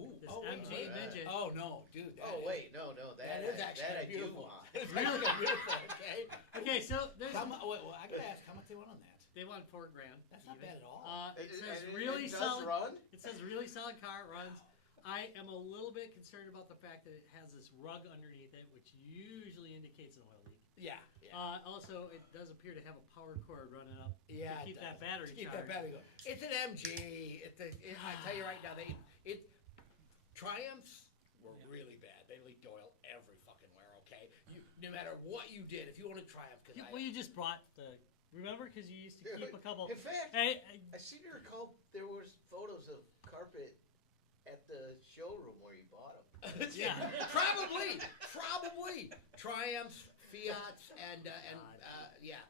This wait, MG midget. Oh no, dude. No, That is actually I beautiful. do want. It's really beautiful. Okay. Okay, so there's Well, I gotta ask, how much they want on that? they want $4,000. That's not bad at all. It says And really it does solid. run? It says really solid car. It runs. I am a little bit concerned about the fact that it has this rug underneath it, which usually indicates an oil leak. Yeah. Also, it does appear to have a power cord running up to keep it that does. battery To keep charged. that battery going. It's an MG. I tell you right now, Triumphs were really bad. They leaked oil every fucking where. Okay, no matter what you did, if you want to Triumph, Well, you just brought the. Remember, because you used to keep a couple. In fact, Hey, I seem to recall there was photos of carpet at the showroom where you bought them. Yeah. probably Triumphs, Fiats, and yeah.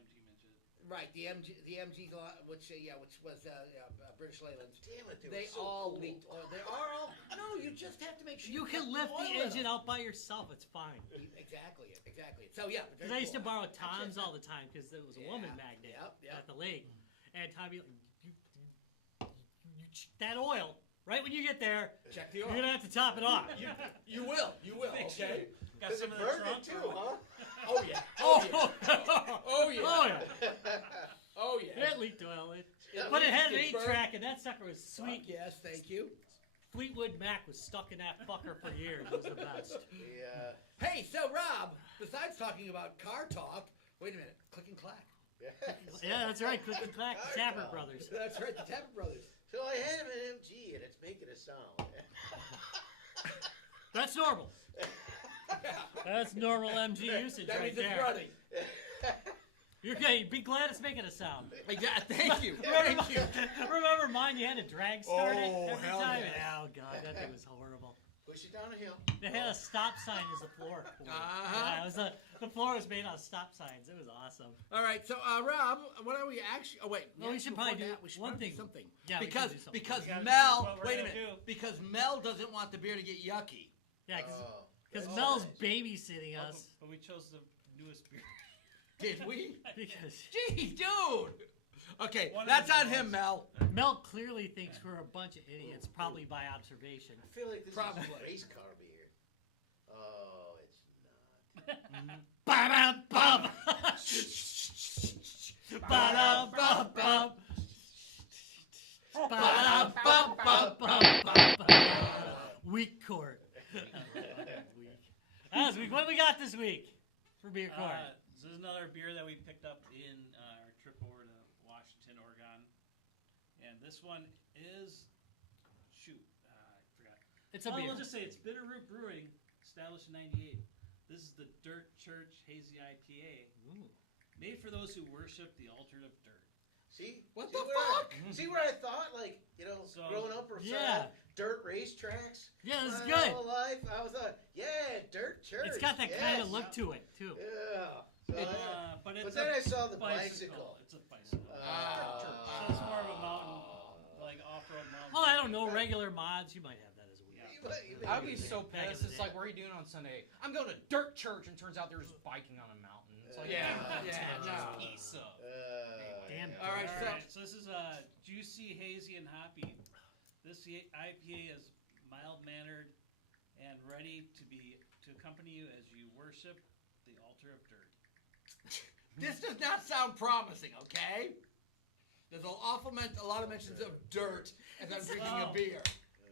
MG midget. Right, the MG, which was British Leyland's. Damn it, They were so all cool. leaked oil. They are all. No, you just have to make sure you can put lift the oil in engine them. out by yourself. It's fine. Exactly. So yeah. Because I used to borrow Tom's all the time because there was a woman Yeah, magnet yep. at the lake, and Tom be like, you that oil right when you get there. Check the You're oil. gonna have to top it off. You will. Okay. Got Does some it of the burn trunk it too, huh? Oh yeah. Oh, Oh yeah. oh yeah. Oh yeah. It leaked oil, but it had an 8-track, and that sucker was Sweet. sweet. Yes, thank you. Fleetwood Mac was stuck in that fucker for years. It was the best. Yeah. Hey, so Rob, besides talking about car talk, wait a minute, Click and Clack. Yeah, that's right. Click and Clack, the Tappert Brothers. That's right, the Tappert Brothers. So I have an MG and it's making a sound. That's normal. That's normal MG usage That right means it's there. running. You're okay. Be glad it's making a sound. Thank you. Remember, remember mine? You had to drag start it Oh, every hell time. yes. Oh god, that thing was horrible. Push it down a hill. They had a stop sign as the floor. Yeah, it was the floor was made out of stop signs. It was awesome. All right, so Rob, what are we actually? Oh wait, Well, we should before probably do that, we should one probably thing. do something. Yeah, we because should do something. because We gotta Mel, choose what we're wait a gonna minute, do. because Mel doesn't want the beer to get yucky. Yeah, Oh. because Oh, Mel's nice. babysitting Oh, us. but we chose the newest beer. Did we? Because Jeez, dude. Okay, One of that's the on him, girls. Mel. Mel clearly thinks we're a bunch of idiots, probably by observation. I feel like this Probably. is race car beer. Oh, it's not. Ba-dum-bum. Ba-dum-bum-bum. Ba-dum-bum-bum-bum. Week court. That was week. What do we got this week for beer court? This is another beer that we picked up in our trip over to Washington, Oregon. And this one is, I forgot. It's a Well, beer. we'll just say it's Bitterroot Brewing, established in '98. This is the Dirt Church Hazy IPA, Ooh. made for those who worship the altar of dirt. See? What See the where fuck? See what I thought? Like, So- growing up or Yeah. dirt racetracks. Yeah, this is My good. whole life, I was like, yeah, dirt church. It's got that yes. kind of look to it too. Yeah. So But it's but then I saw the bicycle. bicycle. It's a bicycle. Ah. So it's more of a mountain, like off-road mountain. Oh, I don't know. Regular mods, you might have that as a week. I would be so Back in pissed. the It's day. like, what are you doing on Sunday? I'm going to dirt church, and turns out there's biking on a mountain. It's like, Yeah, yeah, no. piece of. Damn it. All right, So this is juicy, hazy, and hoppy. This IPA is mild-mannered and ready to accompany you as you worship the altar of dirt. This does not sound promising, okay? There's a lot of mentions of dirt as I'm drinking a Oh. beer.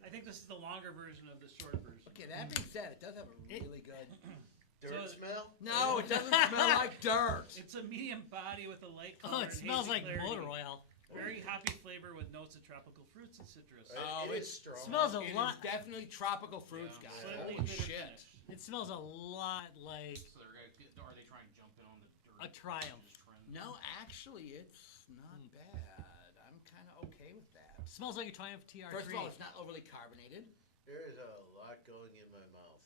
I think this is the longer version of the short version. Okay, that being said, it does have a really good. Dirt So- smell? No, it doesn't smell like dirt. It's a medium body with a light Oh, color it and smells hazy like clarity. motor oil. Very hoppy flavor with notes of tropical fruits and citrus. Oh, It it's is strong. Smells a It lot. is definitely tropical fruits, Yeah. guys. Slightly Holy bitter shit. finish. It smells a lot like So are they trying to jump in on the dirt? a Triumph. Just trend? No, actually, it's not bad. I'm kind of okay with that. It smells like a Triumph TR3. First of all, it's not overly carbonated. There is a lot going in my mouth.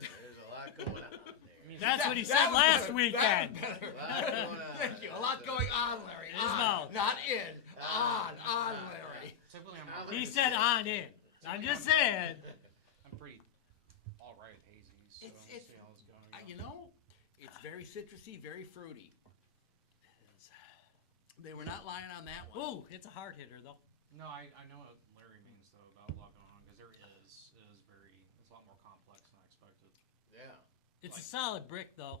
There's a lot going on there. That's what he That said was last better. weekend. That was A lot better. going on. Thank you. A lot going on, Larry. In his On, mouth. not in. On, Larry. Typically, He said on in. I'm just saying. I'm pretty all right with hazies. So It's- we'll see how it's going. You know, it's very citrusy, very fruity. They were not lying on that one. Ooh, it's a hard hitter though. No, I know what Larry means though about a lot going on. It's a Like- solid brick though.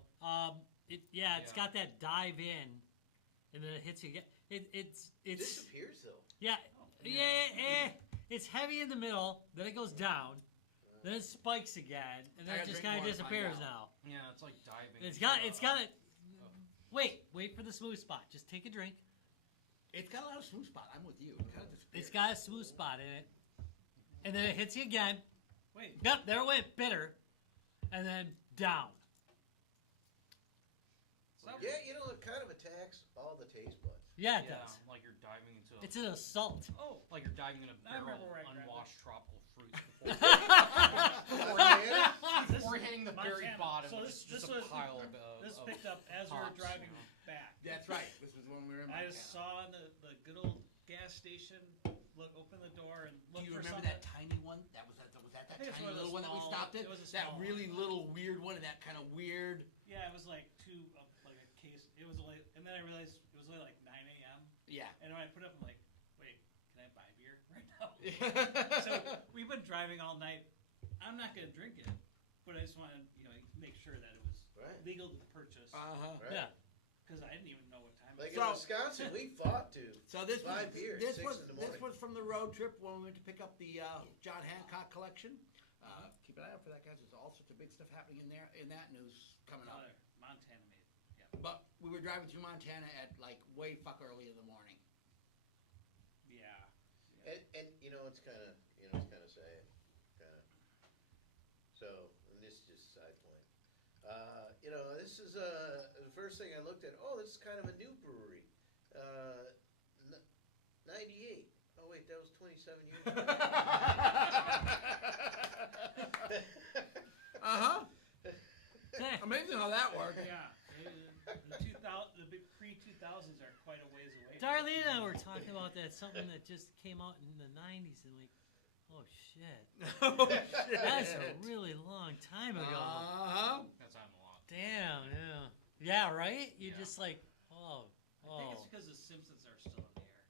It's Yeah. got that dive in, and then it hits you again. It's Disappears though. yeah. It's heavy in the middle, then it goes down, then it spikes again, and then I it gotta just drink kind of more to find disappears out. now. Yeah, it's like diving. It's into, got it. Wait for the smooth spot. Just take a drink. It's got a lot of smooth spot. I'm with you. It kind of disappears. It's got a smooth spot in it, and then it hits you again. Wait, Yep, there it went bitter, and then down. so Yeah, you know, it kind of attacks all the taste buds. Yeah, it Yeah, does. like you're diving into. It's an assault. oh, like you're diving in a I barrel remember where I of grabbed unwashed tropical fruits Montana? This- before hitting the very Montana. bottom, So which this- is just this a was- pile of. this of picked up as we were hops, driving you know. back. That's right. This was when we were in I Montana. just saw in the good old gas station. Open the door and Do look you for remember something. that tiny one? Was that I think it's tiny one of the little one that we small- stopped at? it was a That small really one. little weird one, and that kind of weird. Yeah, it was like like a case. It was late, and then I realized it was only like 9 a.m. Yeah. And when I put it up, I'm like, wait, can I buy beer right now? So we've been driving all night. I'm not gonna drink it, but I just want to make sure that it was Right. legal to purchase Uh-huh. Right. Yeah. because I didn't even know what time. Like it in So- Wisconsin, we fought to. So this was Buy beer at this 6 was in the this morning. was from the road trip when we went to pick up the John Hancock collection. Keep an eye out for that, guys. There's all sorts of big stuff happening in there. In that news coming up. Montana made. But we were driving through Montana at like way fuck early in the morning. Yeah. And it's kind of sad, kind of. So, and this is just side point. This is the first thing I looked at. Oh, this is kind of a new brewery. 98. Oh wait, that was 27 years ago. Uh-huh. Amazing how that worked. Yeah. The big pre-2000s are quite a ways away. Darlene and I were talking about that, something that just came out in the 90s, and like, oh shit. That's a really long time ago. Uh-huh. That's happened a lot. Damn, yeah. Yeah, right? You're Yeah. just like, oh. I think it's because the Simpsons are still in the air.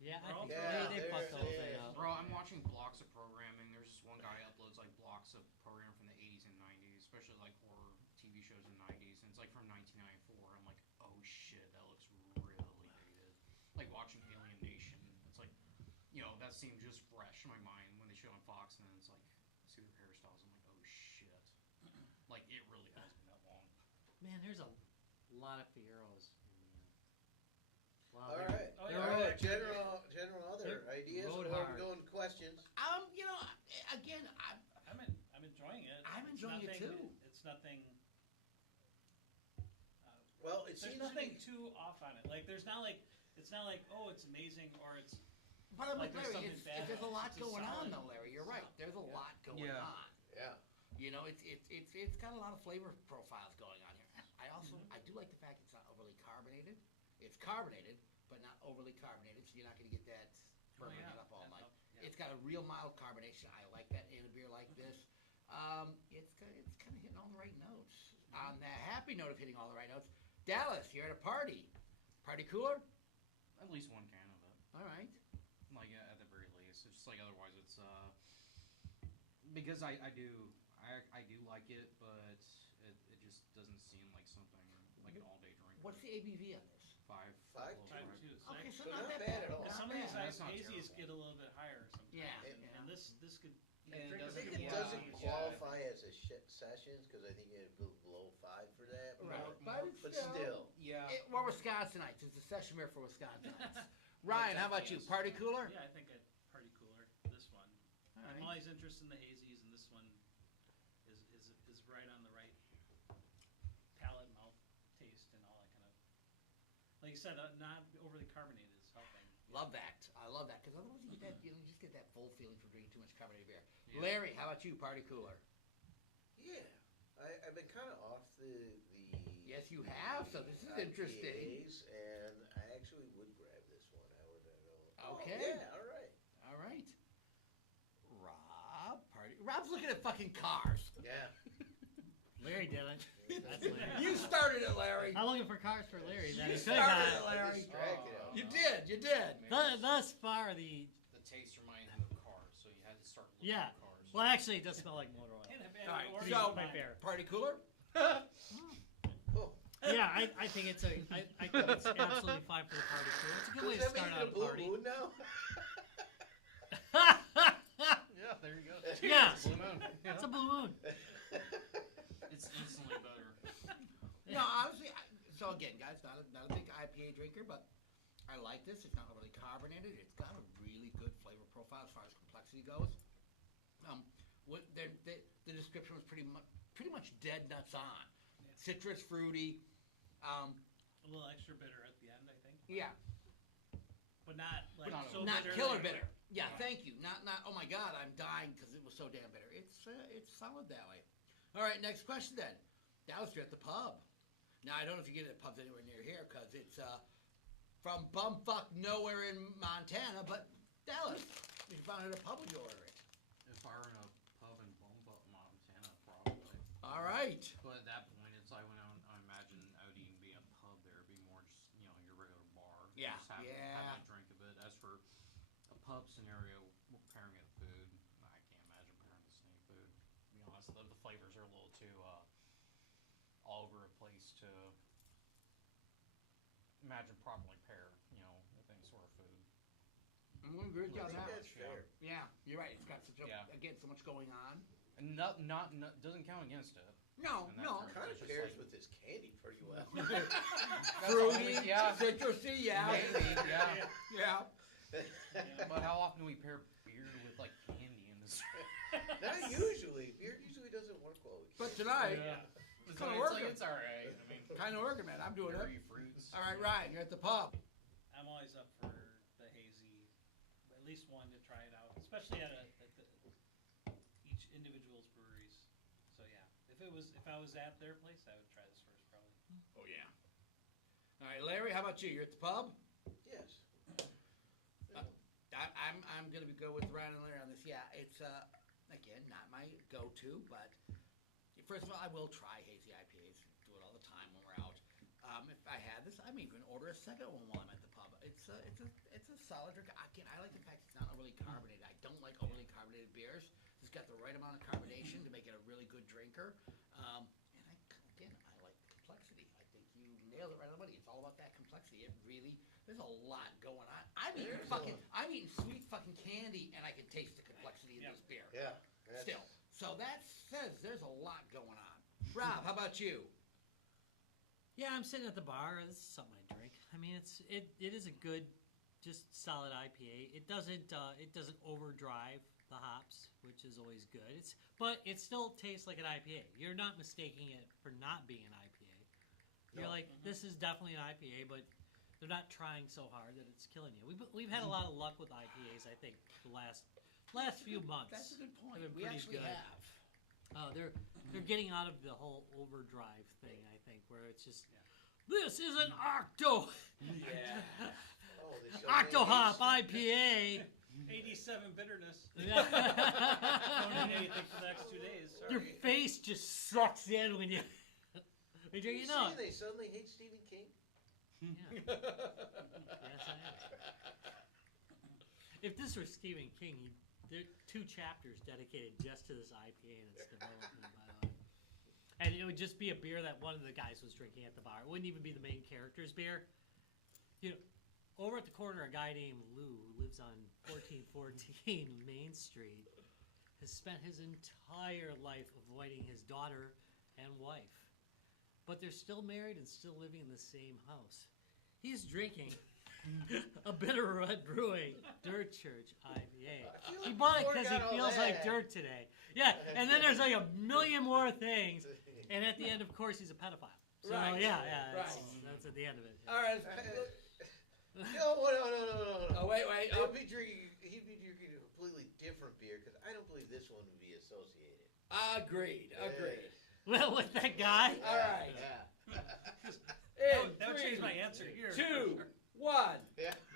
Yeah, I think Yeah, they fucked the whole they're- thing up. Bro, I'm watching blocks of programming. There's this one guy who uploads like blocks of programming from the 80s and 90s, especially like horror TV shows in the 90s, and it's like from 1994. I'm like, oh shit, that looks really dated. Like watching Alien Nation, it's like, that seemed just fresh in my mind when they show it on Fox, and then it's like, see their hairstyles. I'm like, oh shit, like it really has been that long. Man, there's a lot of Fieros. Wow, All they're- right. Oh, they're yeah. All road- right. General other ideas rode before hard. we go into questions. Again, I'm enjoying it. I'm It's enjoying it nothing- too. It's nothing. Well, it There's seems nothing to be. too off on it. Like it's not like oh it's amazing or it's but I'm Like like, there's Larry, something bad there's a about lot it. It's a going on solid- though, Larry. You're right. There's a Yeah. lot going Yeah. on. Yeah. It's got a lot of flavor profiles going on here. I do like the fact it's not overly carbonated. It's carbonated, but not overly carbonated, so you're not going to get that burning it up all night. It's got a real mild carbonation. I like that in a beer like this. It's kind of hitting all the right notes. On the happy note of hitting all the right notes, Dallas, you're at a party. Party cooler? At least one can of it. All right. Like at the very least, it's just like otherwise it's because I do like it, but it just doesn't seem like something like an all day drink. What's the ABV on this? Five? Five? Below Time five. too. So Okay, so So not not that bad at all. Not some of these bad. That's not hazies terrible. get a little bit higher sometimes. Yeah, And, yeah. and this could. And it I doesn't- think it yeah. doesn't Yeah. qualify as a sessions because I think it'd go below 5 for that. Right. But still. Yeah. We're Wisconsinites. It's a session beer for Wisconsinites. Ryan, how about you? Party cooler? Yeah, I think I'd party cooler. This one. All I'm right. always interested in the hazies, and this one is right on the right palate, mouth, taste, and all that kind of. Like you said, not overly carbonated is helping. Love that. I love that because otherwise you get that, you just get that full feeling from drinking too much carbonated beer. Yeah. Larry, how about you? Party cooler? Yeah. I've been kind of off the. Yes, you have. So this is interesting. IPAs, and I actually would grab this one. I would go. Okay. Oh, yeah. All right. All right. Rob, party. Rob's looking at fucking cars. Yeah. Larry did it. That's Larry. You started it, Larry. I'm looking for cars for Larry. That You he could have started it, got. Larry. Distracted. You did. You did. Thus far, the taste reminds me of cars, so you had to start looking Yeah. at cars. well, actually, it does smell like motor oil. And All right. or So, you my might- bear. party cooler? Oh. Yeah, I think it's I think it's absolutely fine for the party too. It's a good way to Does that start make out it a a blue party. moon now? Yeah, there you go. Yeah. Blue moon. Yeah. It's a blue moon. It's instantly better. No, honestly, so again, guys, not a big IPA drinker, but I like this. It's not overly carbonated. It's got a really good flavor profile as far as complexity goes. The description was pretty much dead nuts on. Yeah. Citrus, fruity. A little extra bitter at the end, I think. Yeah, But not like Not so not bitter killer that- bitter. Yeah, Yeah. thank you. Not oh my god, I'm dying because it was so damn bitter. It's solid that way. All right, next question then. Dallas, you're at the pub. Now I don't know if you get it at pubs anywhere near here because it's from bumfuck nowhere in Montana, but Dallas, if you found it at a pub, would you order it? If I were in a pub in Bumfuck, Montana, probably. All right. But at that point, it's like when I imagine it would even be a pub there. It'd be more just, your regular bar. Yeah. Just have Yeah. a drink of it. As for a pub scenario, pairing it with food, I can't imagine pairing the snake food. To be honest, the flavors are a little too all over the place to imagine properly pair, with any sort of food. I'm going to agree with you I on think that. that's fair. Yeah, you're right. It's got such Yeah. again so much going on. And not doesn't count against it. No, And that's no. right. Kind of It's just pairs like- with this candy pretty well. Fruity, yeah. citrusy, yeah. Maybe, yeah. Yeah. But how often do we pair beer with like candy in this? Not usually. Beer usually doesn't work well with But candy. tonight, It's kinda like, working. it's alright. I mean, kind of working, man. I'm doing it. berry fruits. All right, Ryan, you're at the pub. I'm always up for the hazy, at least one to try it out, especially at each individual's breweries. So yeah, if I was at their place, I would try this first probably. Oh yeah. All right, Larry, how about you? You're at the pub. Yes. I'm gonna go with Ryan and Larry on this. Yeah, it's again not my go-to, but first of all, I will try hazy IPAs. Do it all the time when we're out. If I had this, I may even order a second one while I'm at the pub. It's a solid drink. Again, I like the fact it's not overly carbonated. I don't like overly carbonated beers. It's got the right amount of carbonation to make it a really good drinker. And I like the complexity. I think you nailed it right on the money. It's all about that complexity. It really, there's a lot going on. I'm eating sweet fucking candy, and I can taste the complexity of Yep. this beer. Yeah. Still. So that says there's a lot going on. Rob, how about you? Yeah, I'm sitting at the bar. This is something I drink. I mean, it is a good, just solid IPA. It doesn't overdrive the hops, which is always good. But it still tastes like an IPA. You're not mistaking it for not being an IPA. You're like, this is definitely an IPA, but they're not trying so hard that it's killing you. We've had a lot of luck with IPAs. I think the last few months. That's a good point. They've been We pretty actually good. have. They're getting out of the whole overdrive thing. I think where it's just this is an octo Yeah. Oh, they sell octo hop mayonnaise. IPA. 87 bitterness. Yeah. Don't eat anything for the next 2 days. Sorry. Your face just sucks in when you drink You it. No. see, they suddenly hate Stephen King. Yeah. Yes, I am. If this were Stephen King, there are 2 chapters dedicated just to this IPA and its development, by the way. And it would just be a beer that one of the guys was drinking at the bar. It wouldn't even be the main character's beer. Over at the corner, a guy named Lou who lives on 1414 Main Street has spent his entire life avoiding his daughter and wife. But they're still married and still living in the same house. He's drinking a Bitter Red Brewing Dirt Church IPA. He bought it because he feels like dirt today. Yeah, and then there's like a million more things. And at the end, of course, he's a pedophile. So, Right. yeah, Right. that's at the end of it. All right. No. Oh, wait. He'd be drinking a completely different beer because I don't believe this one would be associated. Agreed. Well, with that guy. All right. Yeah. In That would change 3, my answer here. 2, 1.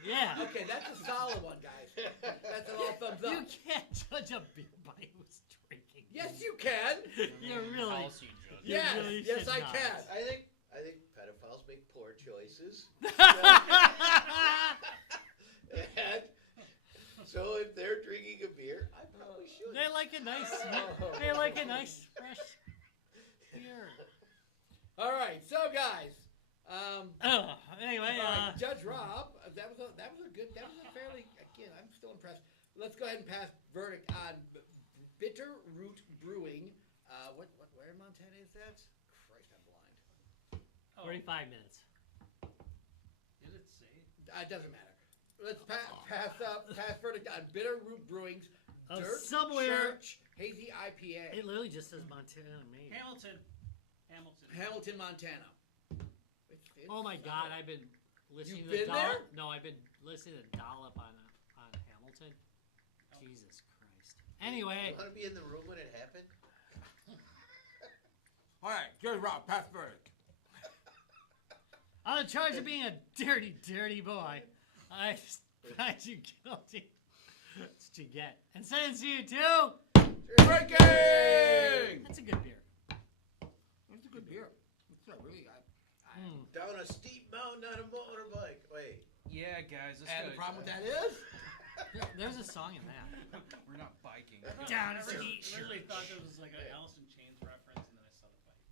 Yeah. Okay, that's a solid one, guys. That's an all thumbs up. You can't judge a beer by who's drinking. Yes, you can. You really. How else do you judge? You Yes, really yes, should I not. can. I think pedophiles make poor choices. And so if they're drinking a beer, I probably should. They like a nice fresh beer. All right, so guys. Anyway, All right, Judge Rob, that was a fairly, again, I'm still impressed. Let's go ahead and pass verdict on Bitter Root Brewing. Where in Montana is that? Christ, I'm blind. 45 minutes. Did it say? It doesn't matter. Let's pass verdict on Bitter Root Brewing's Dirt somewhere. Church Hazy IPA. It literally just says Montana, Maine. Hamilton, Montana. Oh my God, I've been listening You've to been there? No, I've been listening to Dollop on Hamilton. Jesus Christ. Anyway, You want to be in the room when it happened? All right, Judge Rob, pass verdict. on the charge of being a dirty, dirty boy, I find you guilty. That's what you get. And sentence you to Drinking! That's a good beer. It's a good beer. It's not really. Down a steep mountain on a motorbike. Wait. Yeah, guys. Let's And go. the problem with that is? There's a song in that. We're not biking. Down I a steep literally thought it was like an Alice in Chains reference, and then I saw the bike.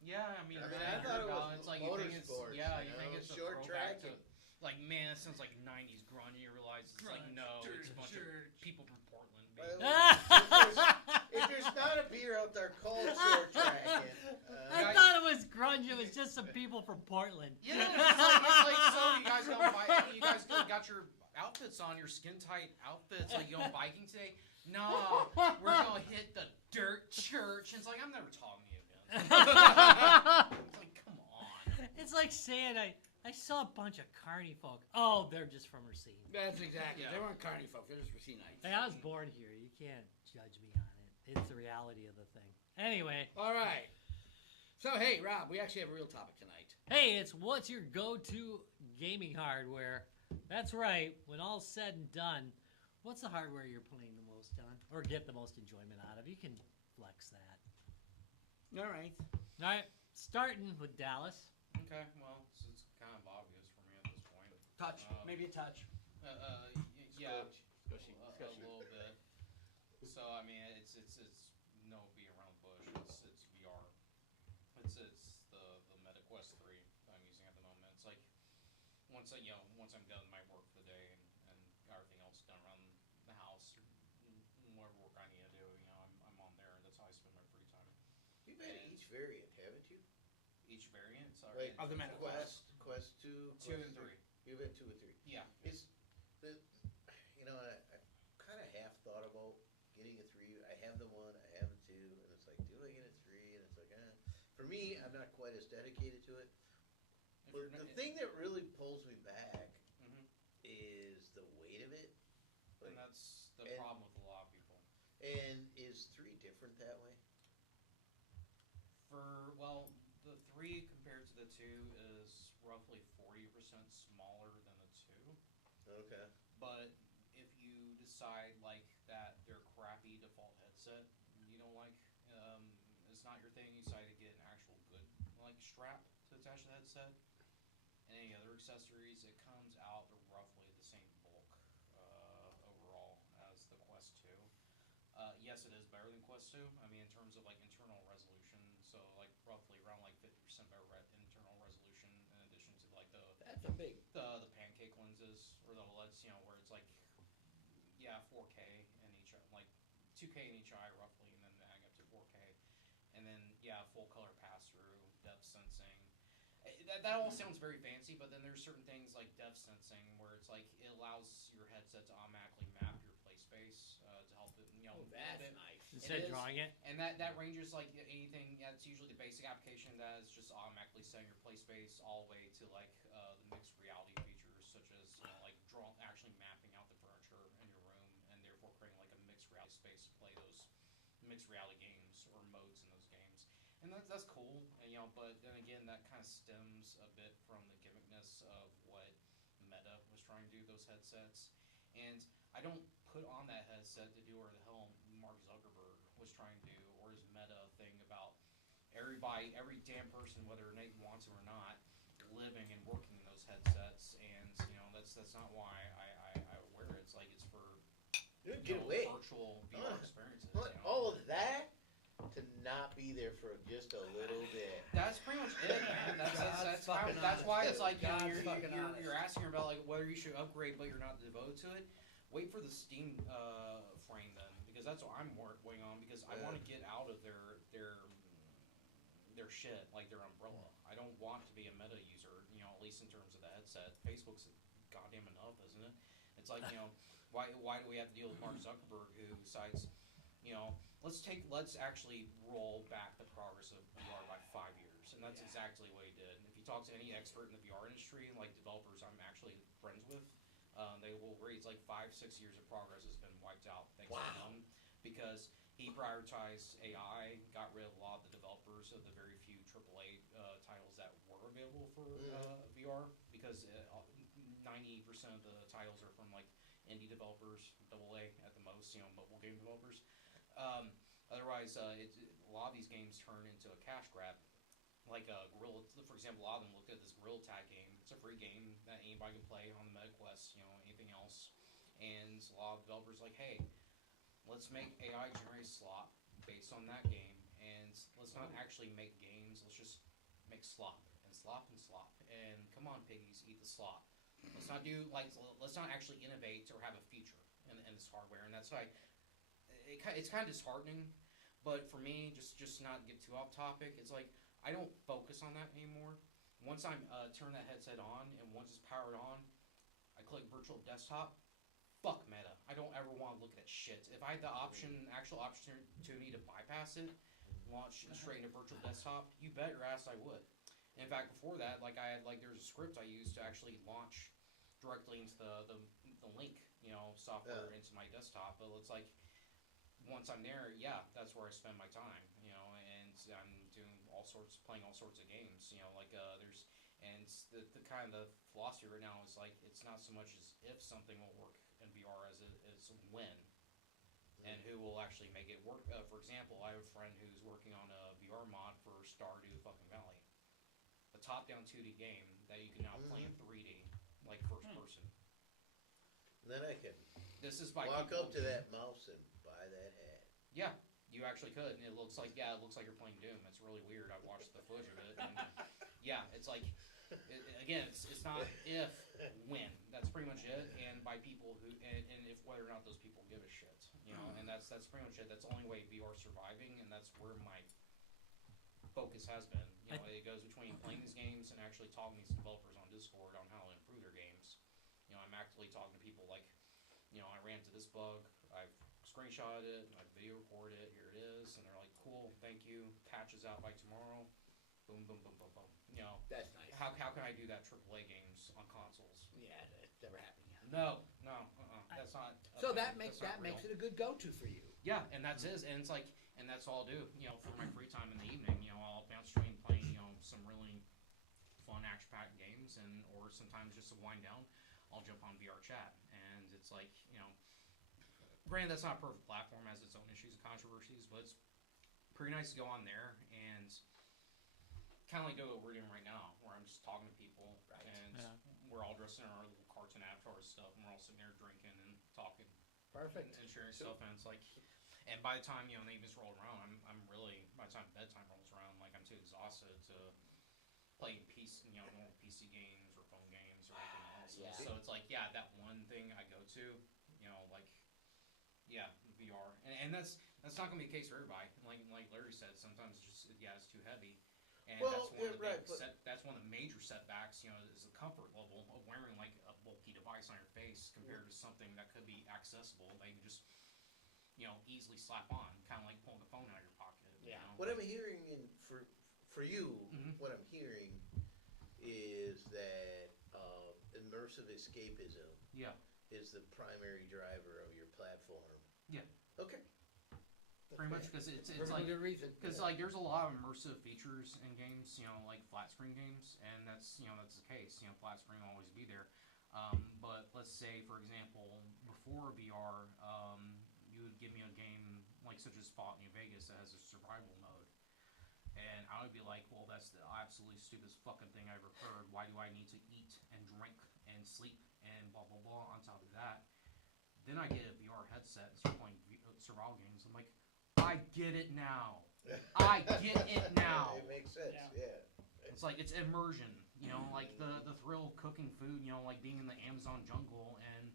Yeah, I mean, I thought it was it's like you think it's motorsports, you you think know, it's a short throwback track to, like, man, it sounds like '90s grunge. And you realize it's like no, it's a bunch of people from Portland. By the Baby. way, if there's not a beer out there called short tracking, I thought it was grunge. It was just some people from Portland. Yeah, it's like so you guys got your outfits on, your skin tight outfits, like you going biking today. No, we're gonna hit the dirt church. And it's like I'm never talking to you again. It's like come on. It's like saying I saw a bunch of carny folk. Oh, they're just from Racine. That's exactly. Yeah. They weren't carny folk. They're just Racine-ites. Hey, I was born here. You can't judge me on it. It's the reality of the thing. Anyway, All right. So, hey, Rob, we actually have a real topic tonight. hey, it's what's your go-to gaming hardware? That's right. When all's said and done, what's the hardware you're playing the most on, or get the most enjoyment out of? You can flex that. All right. All right, starting with Dallas. Okay, well, it's kind of obvious for me at this point. Touch. Maybe a touch. Yeah, Squishy. a little bit. So I mean, it's no being around the bush. It's VR. It's the Meta Quest 3 that I'm using at the moment. It's like once I'm done with my work for the day and everything else done around the house or whatever work I need to do, I'm on there. That's how I spend my free time. you've had each variant, haven't you? Each variant, sorry. Wait, Of the Meta Quest 2, 2 and 3. You've had 2 and 3. Yeah. It's the, I kind of half thought about getting a 3. I have the 1, I have the 2, and it's like, do I get a 3? And it's like, For me, I'm not quite as dedicated to it. But the thing that really pulls me back is the weight of it. And that's the and- problem with a lot of people. And is 3 different that way? The 3 compared to the 2 is roughly 40% smaller than the 2. Okay. But if you decide like that their crappy default headset you don't like, it's not your thing, you decide to get an actual good like strap to attach to the headset and any other accessories, it comes out roughly the same bulk overall as the Quest 2. Yes, it is better than Quest 2. I mean, in terms of like internal resolution, so like roughly around like 50% better internal resolution, in addition to like That's a big. the pancake lenses or the OLEDs, where it's like 4K in each, like 2K in each eye roughly, and then adding up to 4K, and then full color pass through, depth sensing. That all sounds very fancy, but then there's certain things like depth sensing where it's like it allows your headset to automatically map your play space to help it, That's it. nice. Instead of is. drawing it. And that ranges like anything. That's usually the basic application that is just automatically setting your play space all the way to like the mixed reality features, such as like actually mapping out the furniture in your room, and therefore creating like a mixed reality space to play those mixed reality games or modes in those games. And that's cool, but then again, that kind of stems a bit from the gimmickness of what Meta was trying to do those headsets. And I don't put on that headset to do what the hell Mark Zuckerberg was trying to do, or his Meta thing about everybody, every damn person, whether Nate wants it or not, living and working in those headsets. And that's not why I wear it. It's like it's for Get away. virtual VR experiences. All of that to not be there for just a little bit. That's pretty much why it's like you know, God's fucking honest. you're asking about like whether you should upgrade, but you're not devoted to it. Wait for the Steam frame then, because that's what I'm waiting on. Because I want to get out of their shit, like their umbrella. I don't want to be a meta user, you know, at least in terms of the headset. Facebook's goddamn enough, isn't it? It's like, you know, why do we have to deal with Mark Zuckerberg who decides, you know, let's actually roll back the progress of VR by 5 years, and that's exactly what he did. If you talk to any expert in the VR industry, like developers I'm actually friends with, they will agree it's like 5-6 years of progress has been wiped out thanks to him, because he prioritized AI, got rid of a lot of the developers of the very few AAA titles that were available for VR, because 90% of the titles are from like indie developers, AA at the most, you know, mobile game developers. Otherwise, a lot of these games turn into a cash grab. Like Gorilla, for example, a lot of them looked at this Gorilla Tag game. It's a free game that anybody can play on the MetaQuest, you know, anything else. And a lot of developers like, hey, let's make AI generate slop based on that game, and let's not actually make games. Let's just make slop and slop and slop. And come on, piggies, eat the slop. Let's not do like let's not actually innovate or have a feature in this hardware. And that's why it's kind of disheartening. But for me, just not get too off topic. It's like I don't focus on that anymore. Once I'm turn that headset on and once it's powered on, I click virtual desktop. Fuck Meta. I don't ever want to look at that shit. If I had the actual opportunity to bypass it, launch straight into virtual desktop, you bet your ass I would. And in fact, before that, like there's a script I used to actually launch directly into the link, you know, software into my desktop. But it's like once I'm there, yeah, that's where I spend my time, you know, and I'm doing playing all sorts of games, you know, like and the kind of the philosophy right now is like it's not so much as if something will work in VR as it is when, and who will actually make it work. For example, I have a friend who's working on a VR mod for Stardew fucking Valley, a top-down 2D game that you can now play in 3D, like first person. And then I can walk up to that mouse and buy that hat. Yeah, you actually could, and it looks like you're playing Doom. It's really weird. I watched the footage of it, and yeah, it's like. Again, it's not if, when. That's pretty much it. And by people who, and if whether or not those people give a shit, you know. And that's pretty much it. That's the only way VR is surviving, and that's where my focus has been. You know, it goes between playing these games and actually talking to these developers on Discord on how to improve their games. You know, I'm actively talking to people like, you know, I ran into this bug, I've screenshotted it, I've video recorded it, here it is, and they're like, cool, thank you, patch is out by tomorrow. Boom, boom, boom, boom, boom. You know, that's nice. How can I do that AAA games on consoles? Yeah, it's never happened yet. No, that's not. So that makes it a good go-to for you. Yeah, and that's it. And it's like, and that's all I'll do. You know, for my free time in the evening, you know, I'll bounce between playing, you know, some really fun action-packed games, or sometimes just to wind down, I'll jump on VR chat, and it's like, you know, granted that's not a perfect platform, has its own issues and controversies, but it's pretty nice to go on there and. Kind of like what we're doing right now, where I'm just talking to people, and we're all dressed in our little cartoon avatar stuff, and we're all sitting there drinking and talking, perfect, and sharing stuff. And it's like, and by the time the evening's rolled around, I'm really by the time bedtime rolls around, like I'm too exhausted to play normal PC games or phone games or anything else. Yeah. So it's like, yeah, that one thing I go to, you know, like, yeah, VR, and that's not gonna be the case for everybody. Like Larry said, sometimes it's too heavy. And that's one of the major setbacks, you know, is the comfort level of wearing like a bulky device on your face compared to something that could be accessible that you can just, you know, easily slap on, kind of like pulling the phone out of your pocket. Yeah. You know? What I'm hearing for you, what I'm hearing is that immersive escapism is the primary driver of your platform. Yeah. Okay. Pretty much because it's like good reason. Because like there's a lot of immersive features in games, you know, like flat screen games, and that's the case. You know, flat screen will always be there. But let's say, for example, before VR, you would give me a game like such as Fallout New Vegas that has a survival mode, and I would be like, well, that's the absolutely stupidest fucking thing I ever heard. Why do I need to eat and drink and sleep and blah blah blah on top of that? Then I get a VR headset and start playing survival games. I'm like, I get it now. I get it now. It makes sense, yeah. It's like, it's immersion. You know, like the thrill of cooking food. You know, like being in the Amazon jungle, and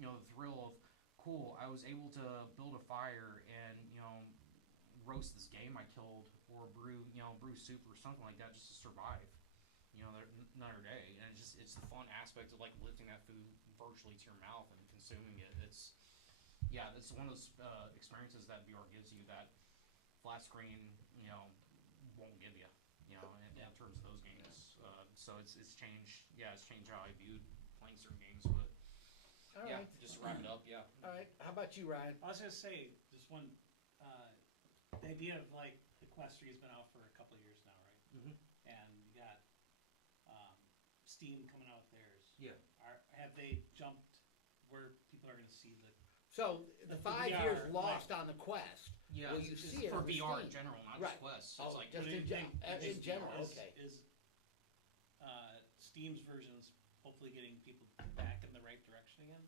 you know the thrill of cool. I was able to build a fire and roast this game I killed, or brew soup or something like that just to survive. Another day, and it's the fun aspect of like lifting that food virtually to your mouth and consuming it. It's one of those experiences that VR gives you that flat screen won't give you. In terms of those games. So it's changed. Yeah, it's changed how I viewed playing certain games. But All right. just to wrap it up. Yeah. All right. How about you, Ryan? I was gonna say just one. The idea of like the Quest 3 has been out for a couple of years now, right? Mhm. And you got Steam coming out with theirs. Yeah. Have they jumped where people are going to see the? So the The 5 VR, years lost on the Quest. Yeah. Will you it's see it for on the VR in Steam? general, not Right. just Quest. Oh, It's like just What do you think? in general. Is, Okay. Is Steam's versions hopefully getting people back in the right direction again?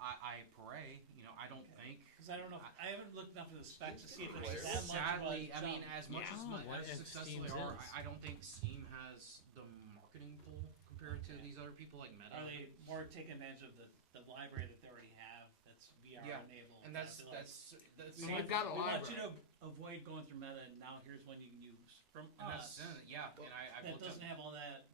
I pray. I don't think. Because I don't know. I haven't looked enough at the specs to see if Steam's there's pretty that much Sadly, of a I mean, jump. as much Yeah. as And successful Steam's they are, is. I don't think Steam has the marketing pull compared to Okay. these other people like Meta. Are they more taking advantage of the library that they already have that's VR Yeah. enabled? And that they're like, that's So we you've want- got a we want you library. to avoid going through Meta, and now here's one you can use from and us. yeah. And I've That looked doesn't up have all that.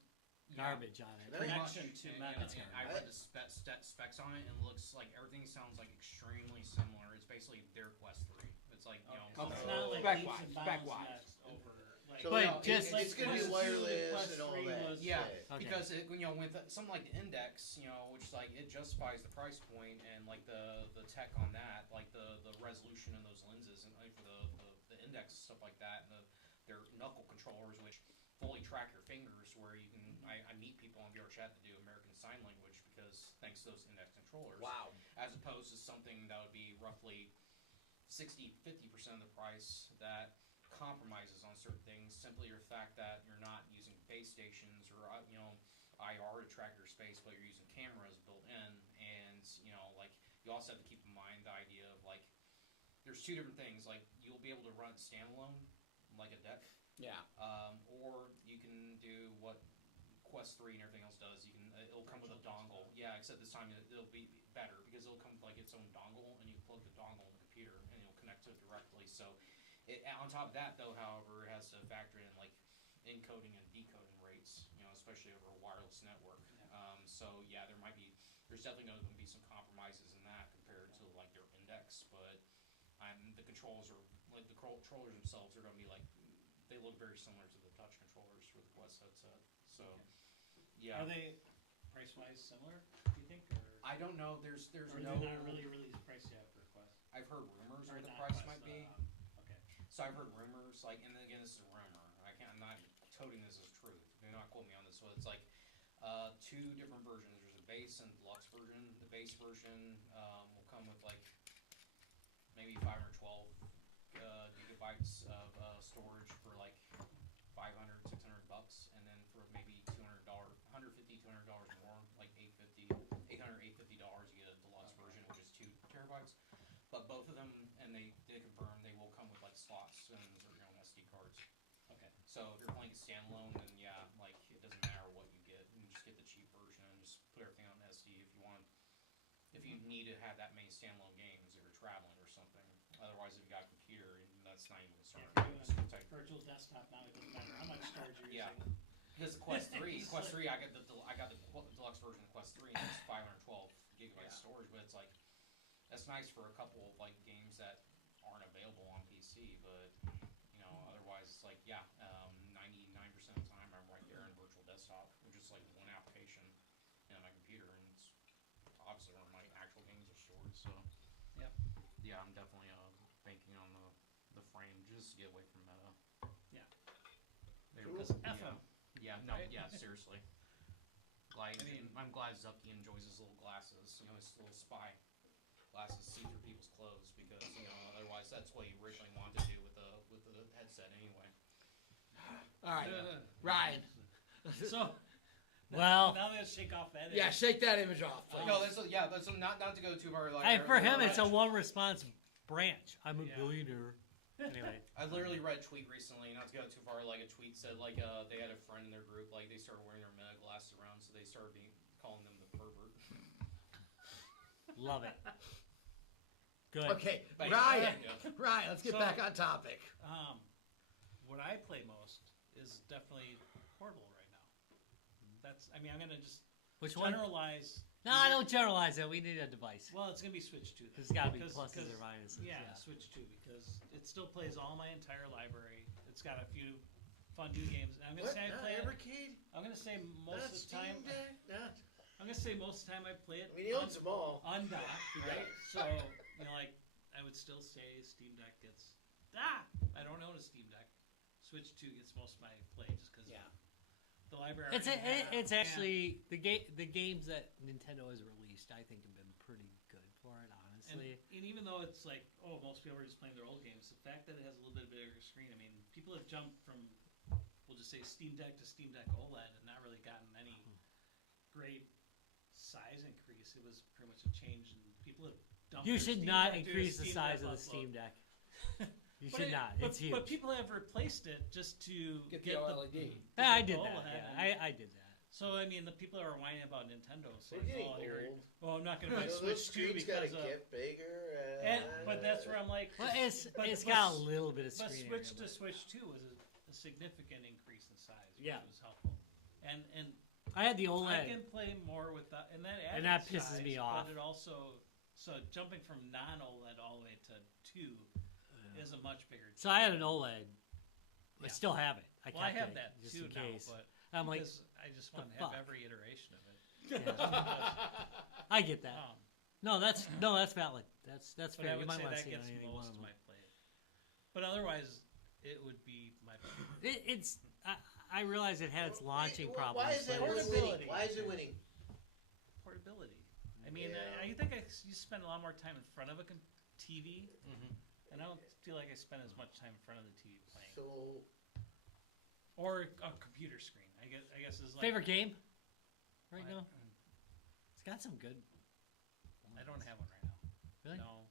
Garbage on it. Pretty connection much, to and, Meta. and I've read the specs on it, and it looks like everything sounds like extremely similar. It's basically their Quest 3. It's like Okay. know, So it's Okay. not like Spec leaps wise, and spec bounds wise. next over. Like, So But no, just- it's gonna be Quest 2, wireless Quest and all 3 that. was- Yeah, Okay. because with something like the Index, which like it justifies the price point and like the tech on that, like the resolution in those lenses and like for the Index and stuff like that, and their knuckle controllers which fully track your fingers, where you can I meet people on VR chat that do American Sign Language because thanks to those Index controllers. Wow. As opposed to something that would be roughly 50% of the price that compromises on certain things, simply the fact that you're not using base stations or IR to track your space, but you're using cameras built in, and like you also have to keep in mind the idea of like there's two different things. Like you'll be able to run it standalone, like a deck, Yeah. or you can do what Quest 3 and everything else does. It'll come with a dongle. Yeah, except this time it'll be better because it'll come with like its own dongle, and you plug the dongle in the computer, and it'll connect to it directly. So, on top of that, though, however, it has to factor in like encoding and decoding rates, especially over a wireless network. There's definitely going to be some compromises in that compared to like their Index, but the controls are like the controllers themselves are going to be like they look very similar to the touch controllers for the Quest headset. So, yeah. Are they price wise similar? Do you think, or I don't know. There's or no. they're not really released price yet for Quest? I've heard rumors Or what the not price Quest, might be. Okay. So I've heard rumors, like, and then again, this is a rumor. I'm not toting this as truth. Do not quote me on this. So it's like two different versions. There's a base and deluxe version. The base version will come with like maybe 512 gigabytes of storage for like $500, $600, and then for maybe $200, $150, $200 more, like $850, $850, you get a deluxe version, which is 2 terabytes. But both of them, and they confirm they will come with like slots and or your own SD cards. Okay. So if you're playing it standalone, then yeah, like it doesn't matter what you get. You can just get the cheap version and just put everything on SD if you want. If you need to have that many standalone games if you're traveling or something. Otherwise, if you got a computer, that's not even a concern. Yeah, if Just you're doing type- virtual desktop now, it doesn't matter how much storage you're Yeah. using. Because the Quest 3, It's Quest like- 3, I got the deluxe version of Quest 3, and it's 512 gigabytes Yeah. storage, but it's like that's nice for a couple of like games that aren't available on PC, but otherwise it's like 99% of the time I'm right there in virtual desktop, which is like one application on my computer, and it's obviously where my actual games are stored. So Yep. yeah, I'm definitely banking on the frame just to get away from Meta. Yeah. Because F 'em. Yeah, no, Right? yeah, seriously. Like, I mean- I'm glad Zucky enjoys his little glasses, his little spy glasses see through people's clothes because otherwise that's what he originally wanted to do with the headset anyway. All right. Ryan. So Well, now let's shake off that. Yeah, shake that image off, please. No, that's not to go too far. Like, hey, for him, it's a right. one response branch. I'm a Yeah. billionaire. Anyway, I literally read a tweet recently, not to go too far. Like a tweet said, like they had a friend in their group, like they started wearing their meta glasses around, so they started calling them the pervert. love it. Good. Okay, But, Ryan. yeah. Ryan, let's get So- back on topic. What I play most is definitely Portable right now. I'm gonna just Which one? generalize. No, I don't generalize it. We need a device. Well, it's gonna be Switch 2. There's got to be Because- pluses because- or minuses. Yeah, Switch 2 because it still plays all my entire library. It's got a few fun new games. And I'm gonna What? say I Not play it. Evercade? I'm gonna say most Not of the Steam time. Deck? Not. I'm gonna say most of the time I play it. I mean, he owns them all. Undocked, right? So like I would still say Steam Deck gets. I don't own a Steam Deck. Switch 2 gets most of my play just because. Yeah. The library. It's actually the games that Nintendo has released. I think have been pretty good for it, honestly. And even though it's like, most people are just playing their old games, the fact that it has a little bit bigger screen, I mean, people have jumped from, we'll just say Steam Deck to Steam Deck OLED and not really gotten any great size increase. It was pretty much a change, and people have dumped. You their should Steam not Deck to a increase the Steam size Deck of the upload. Steam Deck. You But should not. It's huge. But people have replaced it just to Get the OLED. Yeah, I get did the that. OLED Yeah, and- I did that. So I mean, the people are whining about Nintendo saying, We're getting you're, old. I'm not going to buy You know, those Switch 2 screens gotta because of. get bigger. But that's where I'm like. Well, it's but- got a but- little bit of But screen Switch area, to Switch 2 was a significant increase in size, which Yeah. was helpful. And I had the I OLED. can play more with that, and that added And that pisses size, me off. But it also, jumping from non-OLED all the way to 2 is a much bigger. So I had an OLED. I Yeah. still have it. I Well, I kept have it that just too in now, case. but I'm like, because I just want to the have fuck? every iteration of it. I get that. Um, No, that's valid. That's but fair. I You would might say want to that see it on gets any one most of of them. my play. But otherwise, it would be my. It's. I realize it had its launching problems. Why is that but winning? Portability. Why is it winning? Portability. I mean, Yeah. I think you spend a lot more time in front of a TV, and I don't feel like I spend as much time in front of the TV playing, So or a computer screen. I guess is like favorite game right my- now? It's got some good. I don't have one right now. Really? No.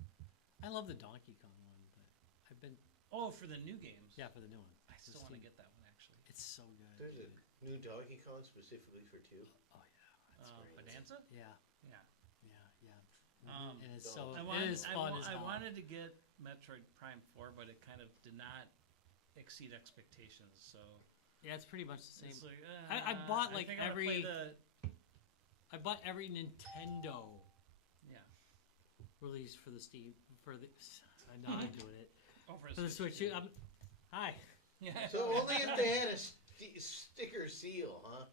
I love the Donkey Kong one, but I've been For the new games. yeah for the new one. I still want to get that one actually. It's so good. there's dude. a new Donkey Kong specifically for 2. Oh yeah, that's great. Bonanza. Yeah, Yeah. yeah. And it's So- so I, it is fun as I hell. wanted to get Metroid Prime 4, but it kind of did not exceed expectations. So Yeah, it's pretty much the same. it's like, I bought, like, think I'm gonna play every- I bought every Nintendo yeah. release for the Steam for the. I know I'm doing it For for the Switch. Too. Hi. Yeah. So only if they had a sticker seal, huh?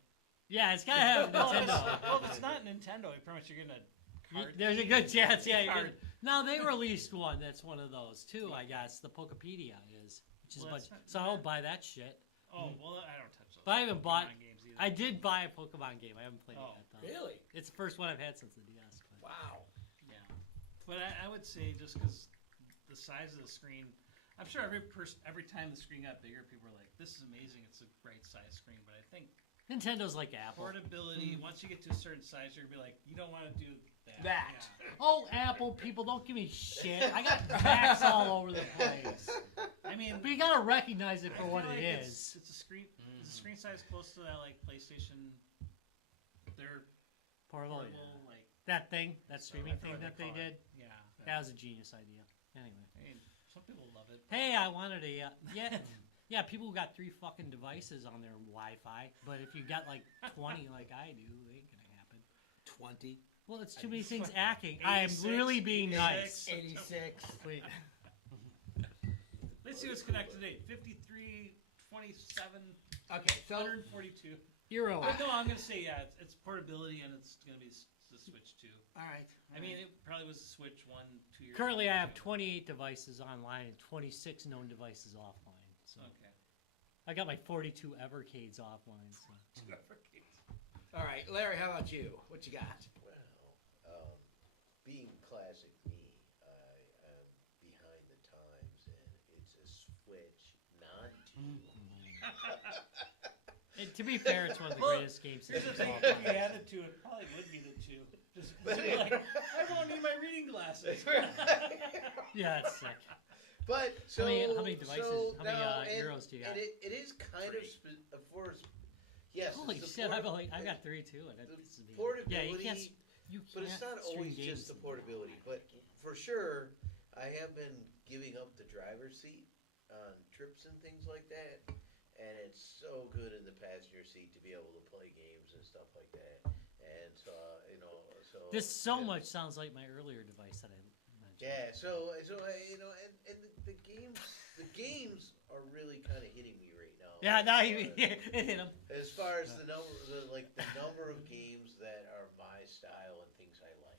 Yeah, it's gotta have Nintendo. Well, if it's not Nintendo, pretty much you're getting a card. There's a good chance. Yeah, you're Card. gonna, no, they released one that's one of those too. I guess the Pokepedia is, which is Well, much. that's not- So I'll buy that shit. Oh well, I don't touch those. But I haven't bought. Pokemon games either. I did buy a Pokemon game. I haven't played Oh, it yet though. Really? It's the first one I've had since the DS. But. Wow. Yeah, but I would say just because the size of the screen, I'm sure every time the screen got bigger, people were like, "This is amazing! It's a great size screen." But I think Nintendo's like Apple. portability, once you get to a certain size, you're gonna be like, "You don't want to do that." That. Yeah. Oh, Apple people, don't give me shit. I got backs all over the place. I mean, But you gotta recognize it I for feel what like it it's, is. It's a screen. Is the screen size close to that like PlayStation? Their Portable, portable, yeah. like That thing, that I streaming forget thing what that they call did, it. Yeah. that was a genius idea. Anyway. I mean, some people love it. Hey, I wanted a yeah, yeah. People who got 3 fucking devices on their Wi-Fi, but if you got like 20 like I do, it ain't gonna happen. 20. Well, it's too many things acting. I am 86, really being nice. 86. Wait, Let's see what's connected today. 53, 27, Okay, so 142. you're over. But no, I'm gonna say yeah. It's portability and it's gonna be the Switch 2. all right. I mean, it probably was the Switch 1, 2 years. Currently, ago. I have 28 devices online and 26 known devices offline. So Okay. I got my 42 Evercades offline. So. All right, Larry, how about you? What you got? Well, being classic me, I am behind the times, and it's a Switch, not 2. And to be fair, it's one of the Well, greatest game Here's the systems of thing: all if you time. added to it, probably would be the 2. Just like, I don't need my reading glasses. Yeah, it's sick. But so how many devices? So how many now, and, euros do you got? And it is kind of yes. Holy it's shit! I got 3 too. And the that's portability. yeah, you can't. You But it's can't not stream always just games. the portability. But for sure, I have been giving up the driver's seat on trips and things like that. And it's so good in the passenger seat to be able to play games and stuff like that. And so, This so much sounds like my earlier device that I mentioned. Yeah, so and the games are really kind of hitting me right now. Yeah, no, it hit him. As far as the number of games that are my style and things I like.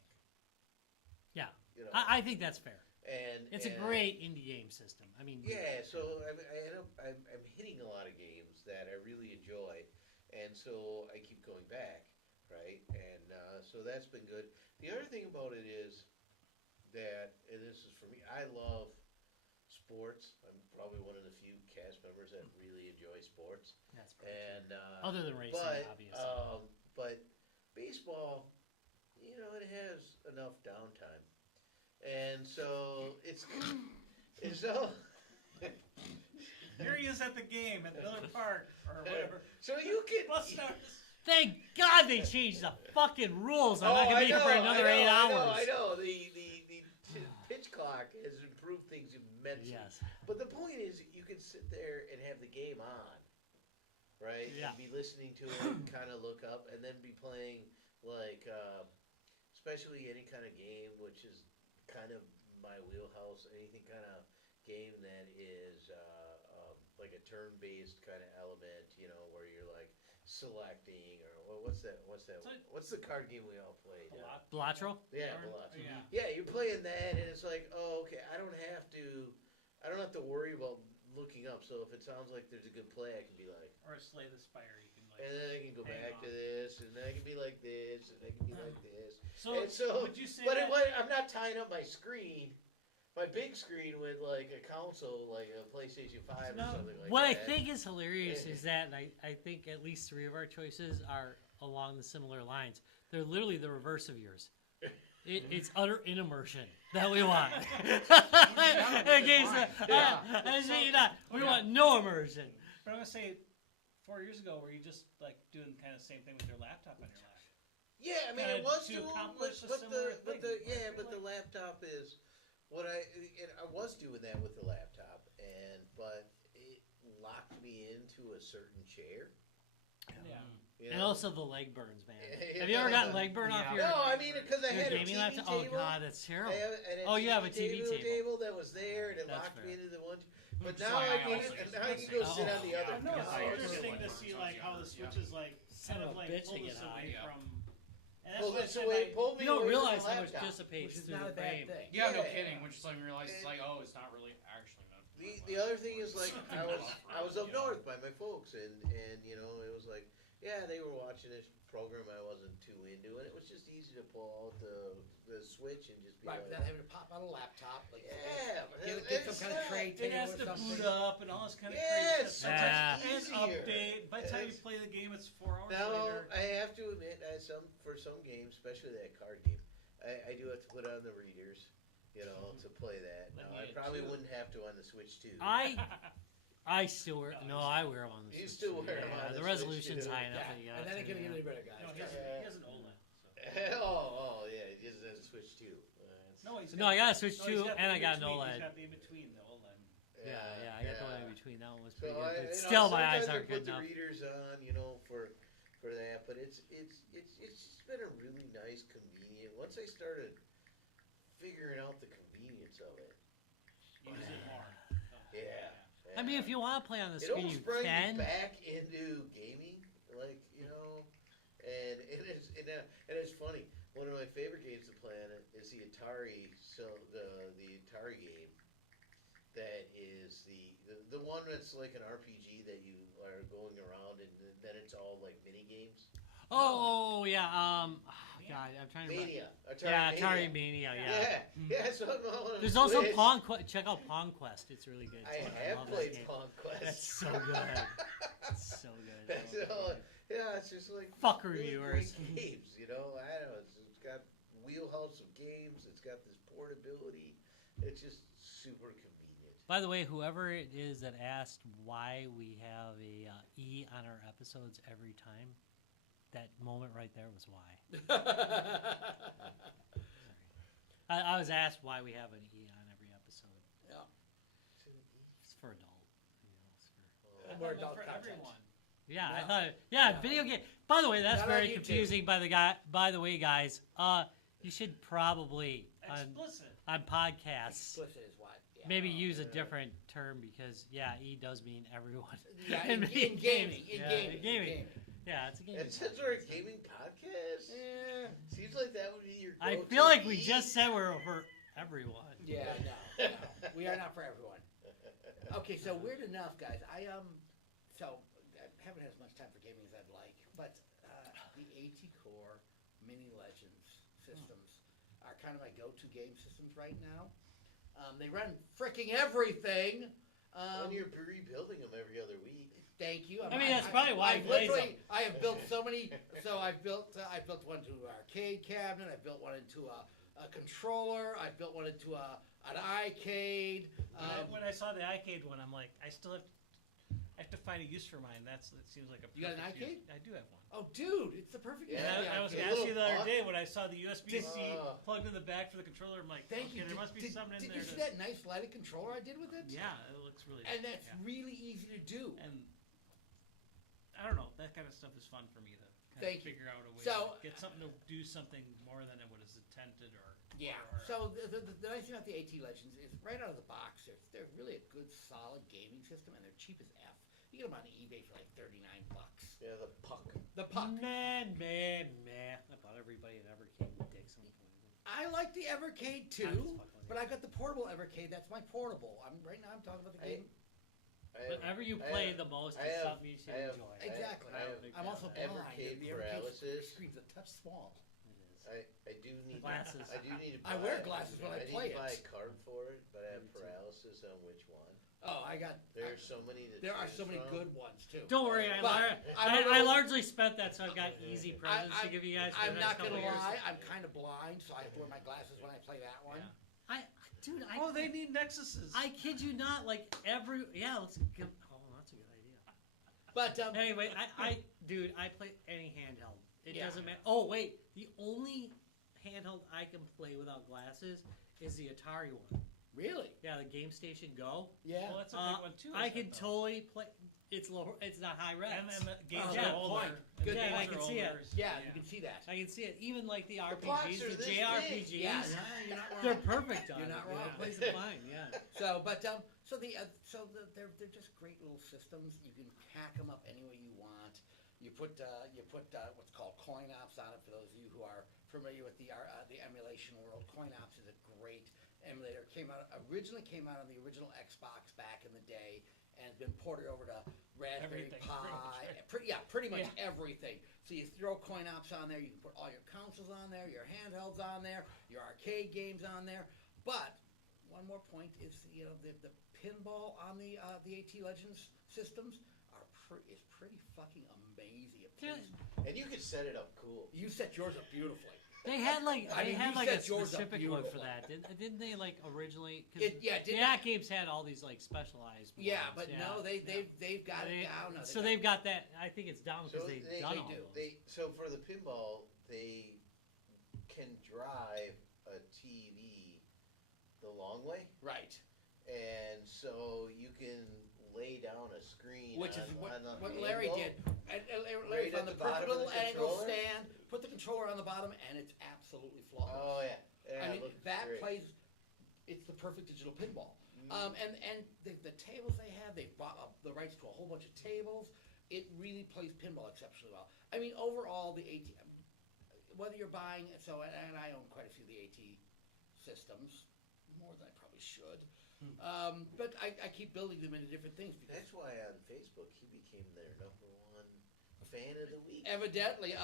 Yeah, You know, I think that's fair. and It's a great indie game system. I mean, Yeah, so I'm hitting a lot of games that I really enjoy, and so I keep going back, right? And so that's been good. The other thing about it is that, and this is for me, I love sports. I'm probably one of the few cast members that really enjoy sports. that's pretty And true. Other than racing, obviously. but baseball, it has enough downtime, and so it's so. Here he is at the game at Miller Park or whatever. So you can. Bus stars. Thank God they changed the fucking rules. I'm not gonna be here for another 8 hours. I know. The pitch clock has improved things immensely. Yes. But the point is, you can sit there and have the game on, right? Yeah. And be listening to it, kind of look up, and then be playing like, especially any kind of game, which is kind of my wheelhouse. Anything kind of game that is like a turn-based kind of element, where you're like selecting or what's that? What's the card game we all played? Blatro? Yeah, Or- Balatro. yeah. Yeah, you're playing that, and it's like, oh, okay, I don't have to worry about looking up. So if it sounds like there's a good play, I can be like, Or a Slay the Spire. You can and then I can go hang back on. to this, and then I can be like this, and I can be like this. So, And so, would you say but that? I'm not tying up my screen, my big screen with like a console, like a PlayStation 5 No. or something like What I that. think is hilarious is that, and I think at least 3 of our choices are along the similar lines. They're literally the reverse of yours. It's utter inimmersion that we want. We want no immersion. But I'm gonna say, 4 years ago, were you just like doing kind of the same thing with your laptop on your lap? Yeah, I mean, Kinda it was to doing, accomplish a but similar the thing. but the laptop is what I was doing that with the laptop, but it locked me into a certain chair. Yeah. And also the leg burns, man. Have you ever gotten leg burn off Yeah. your, No, I mean because I your had a gaming TV laptop? table. Oh god, that's terrible. Oh, you have a TV table. that was there, and it That's locked fair. me into the one. But Which is now why I I can also use now I can the go sit on the yeah. other. No, it's couch. interesting to Yeah. see like how the switches like Son kind of of a like bitch pull to us get away high. from. And that's Pull what I this said. away, Like, pull me You don't away realize from the how much laptop. dissipates Which is through not the a bad frame. thing. Yeah, no Yeah. kidding. Which is like we realize it's like, oh, it's not really actually meant. for The other thing is like I was up Yeah. north by my folks, and it was like they were watching this program I wasn't too into, and it was just easy to pull out the switch and just be Right, like, without having to pop out a laptop, like yeah, get some kind of tray it table has or to something. boot up and all this kind of Yeah, crazy it's stuff. so much And easier. update. By the time you It's- play the game, it's 4 hours Now later. I have to admit, for some games, especially that card game, I do have to put on the readers, to play that. Let Now me I in probably too. wouldn't have to on the Switch too. I still wear. No, I wear them on the You Switch, still too. wear 'em Yeah, on the the Switch, resolution's too. high enough Yeah, that you and that ain't gonna get any better, guys. No, he Trust has, me. he has an OLED. So. oh yeah, it just has Switch too. No, he's No, I got a Switch no, he's too, got and the I got an in-between. OLED. He's got the in-between, the OLED. Yeah, I got the one in between. That one was So pretty good. But I, still, my eyes sometimes I aren't put good the enough. readers on, for that. But it's just been a really nice, convenient. Once I started figuring out the convenience of it, Use it more. yeah. I mean, if you want to play on the It screen, almost you brings can. me back into gaming, and it's funny. One of my favorite games to play on it is the Atari. So the Atari game that is the one that's like an RPG that you are going around, and then it's all like mini games. Oh yeah. God, I'm trying to. Mania. Atari Mania. Yeah. Yeah. So I'm on There's also Switch. Pong Quest. Check out Pong Quest. It's really good. I too. have love that played game. Pong Quest. That's so good. It's so good. So, yeah, it's just like Fuck really reviewers. great games, I don't know. It's got wheelhouse of games. It's got this portability. It's just super convenient. By the way, whoever it is that asked why we have a E on our episodes every time, that moment right there was why. I was asked why we have an E on every episode. Yeah. It's for adult. And we're I thought adult for content. everyone. Yeah, I No. thought. No. Video game. By the way, that's Not on very YouTube. confusing. By the way, guys, you should probably Explicit. on podcasts Explicit is what? Yeah. maybe use a different term because E does mean everyone. Yeah, in in gaming. gaming. In Yeah, gaming. in gaming. Yeah, it's a gaming. It says we're a podcast. gaming podcast. Yeah. Seems like that would be your. I go-to feel like we eat. just said we're for everyone. Yeah, no. We are not for everyone. Okay, so weird enough, guys. I haven't had as much time for gaming as I'd like, but the AT Core Mini Legends systems are kind of my go-to game systems right now. They run freaking everything. And you're rebuilding them every other week. Thank you. I mean, that's probably why he plays them. I have built so many. So I've built one into an arcade cabinet. I built one into a controller. I built one into an iCade. When I saw the iCade one, I'm like, I have to find a use for mine. That seems like a. You got an perfect use. iCade? I do have one. Oh, dude, it's the perfect. Yeah, use for the I was iCade. going to ask you the other Little day when I saw the USB-C Did- plugged in the back for the controller. I'm like, Thank okay, you. there must be something in did there. you see that nice lighted controller I did with it? Yeah, it looks really. And that's yeah. really easy to do. And I don't know, that kind of stuff is fun for me to kind Thank of you. figure out a way So, to get something to do something more than it was intended or. Yeah. or- So the nice thing about the AT Legends is right out of the box, they're really a good, solid gaming system, and they're cheap as F. You get them on eBay for like $39. Yeah, the puck. The puck. Man. I bought everybody an Evercade dick some point. I like the Evercade I'm just too, fucking with but you. I got the portable Evercade. That's my portable. Right now I'm talking about the game. Whatever you play the most I is have- something you should I have- enjoy. Exactly. I have I'm also blind. Evercade and the Evercade paralysis. screen's a touch small. It is. I do need Glasses. I do need to I buy, wear glasses when I play need to buy it. a card for it, but I have Me too. paralysis on which one. Oh, I got. There's so many to There are choose so many from. good ones too. Don't worry, I, But I, I'm a I little- largely spent that, so I've got easy presents to give you guys. For I'm the not next gonna couple years. lie. I'm kind of blind, so I have to wear my glasses when I play that one. Yeah. Dude, Oh, they need Nexuses. I kid you not. Like let's give. Oh, that's a good idea. But Anyway, dude, I play any handheld. It Yeah. doesn't matter. Oh wait, the only handheld I can play without glasses is the Atari one. really, Yeah, the Game Station Go. yeah. Well, that's a big one too. I isn't can it, though? totally play. It's low. It's not high res. And then the games Oh, are good older. point. and Good the point. games I can are see it. older, so Yeah, you can see that. I can see it. Even like the blocks RPGs, are the this JRPGs. big. Yeah, no, you're not wrong. They're perfect on You're it. not Yeah, wrong. it plays it fine. Yeah. They're just great little systems. You can hack them up any way you want. You put what's called coin ops on it. For those of you who are familiar with the emulation world, coin ops is a great emulator. Originally came out on the original Xbox back in the day, and has been ported over to Raspberry Everything, Pi. pretty much, right? Pretty much everything. So you throw coin ops on there. You can put all your consoles on there, your handhelds on there, your arcade games on there. But one more point is the pinball on the AT Legends systems is pretty fucking amazing. It Yeah. plays- And you can set it up cool. You set yours up beautifully. They had like I mean, you a set yours up specific one for beautiful. that, didn't they? Like originally, Did games had all these like specialized. Yeah, ones, but no, they've got it down. now. So they've got that. I think it's down because So they've they done do. all those. So for the pinball, they can drive a TV the long way, Right. and so you can lay down a screen. Which is on the what Larry table. did. And Larry Right found at the the bottom perfect of little the angle controller? stand, put the controller on the bottom, and it's absolutely flawless. Oh yeah. Yeah, I it mean, looks that great. plays. It's the perfect digital pinball. Mm. And the tables they have, they've bought the rights to a whole bunch of tables. It really plays pinball exceptionally well. I mean, overall, the AT, whether you're buying, and I own quite a few of the AT systems, more than I probably should. But I keep building them into different things because That's why on Facebook he became their #1 fan of the week. evidently,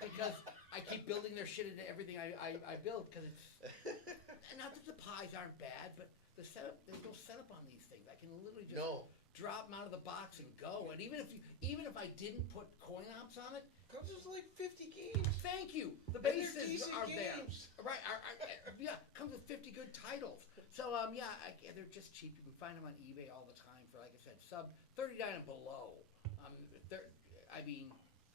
because I keep building their shit into everything I build because it's. Not that the pies aren't bad, but the setup, there's no setup on these things. I can literally just No. drop them out of the box and go. And even if I didn't put coin ops on it, Comes with like 50 games. thank you. The And they're bases decent are there. games. Right. Yeah, comes with 50 good titles. So, they're just cheap. You can find them on eBay all the time for, like I said, sub $39 and below.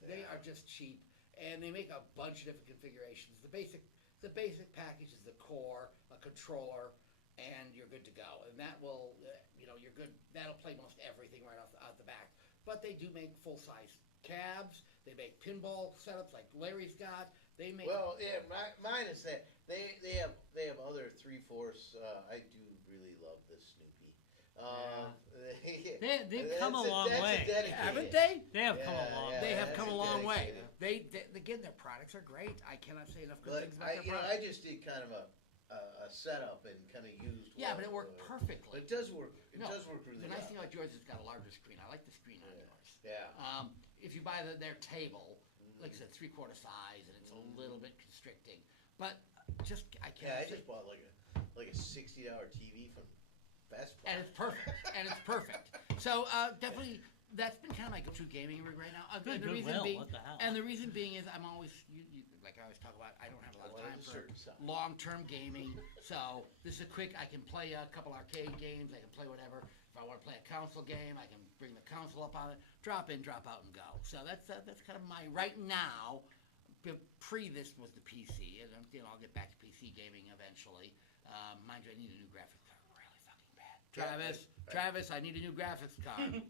They are just cheap, and they make a bunch of different configurations. The basic package is the core, a controller, and you're good to go. And that will, you're good. That'll play most everything right out the back. But they do make full-size cabs. They make pinball setups like Larry's got. They make Mine is that they have other 3/4. I do really love the Snoopy. They've come a long way. Haven't they? They have come a long way. They have come a long way. dedicated. Again, their products are great. I cannot say enough good But things about their products. I just did kind of a setup and kind of used. Yeah, one but it of worked the- perfectly. But it does work. It No, does work really The well. nice thing about yours is it's got a larger screen. I like the screen on yours. Yeah. If you buy their table, like I said, 3/4 size, and it's a little bit constricting. But I can't. Yeah, I say- just bought like a $60 TV from Best Buy. And it's perfect. So definitely, that's been kind of my go-to gaming rig right now. Good the reason goodwill, being, what the hell? and the reason being is I'm always, like I always talk about, I don't have a lot of time for long-term gaming. So this is quick. I can play a couple arcade games. I can play whatever. If I want to play a console game, I can bring the console up on it, drop in, drop out, and go. So that's kind of my right now. Pre this was the PC, and I'll get back to PC gaming eventually. Mind you, I need a new graphics card really fucking bad. Travis, I need a new graphics card.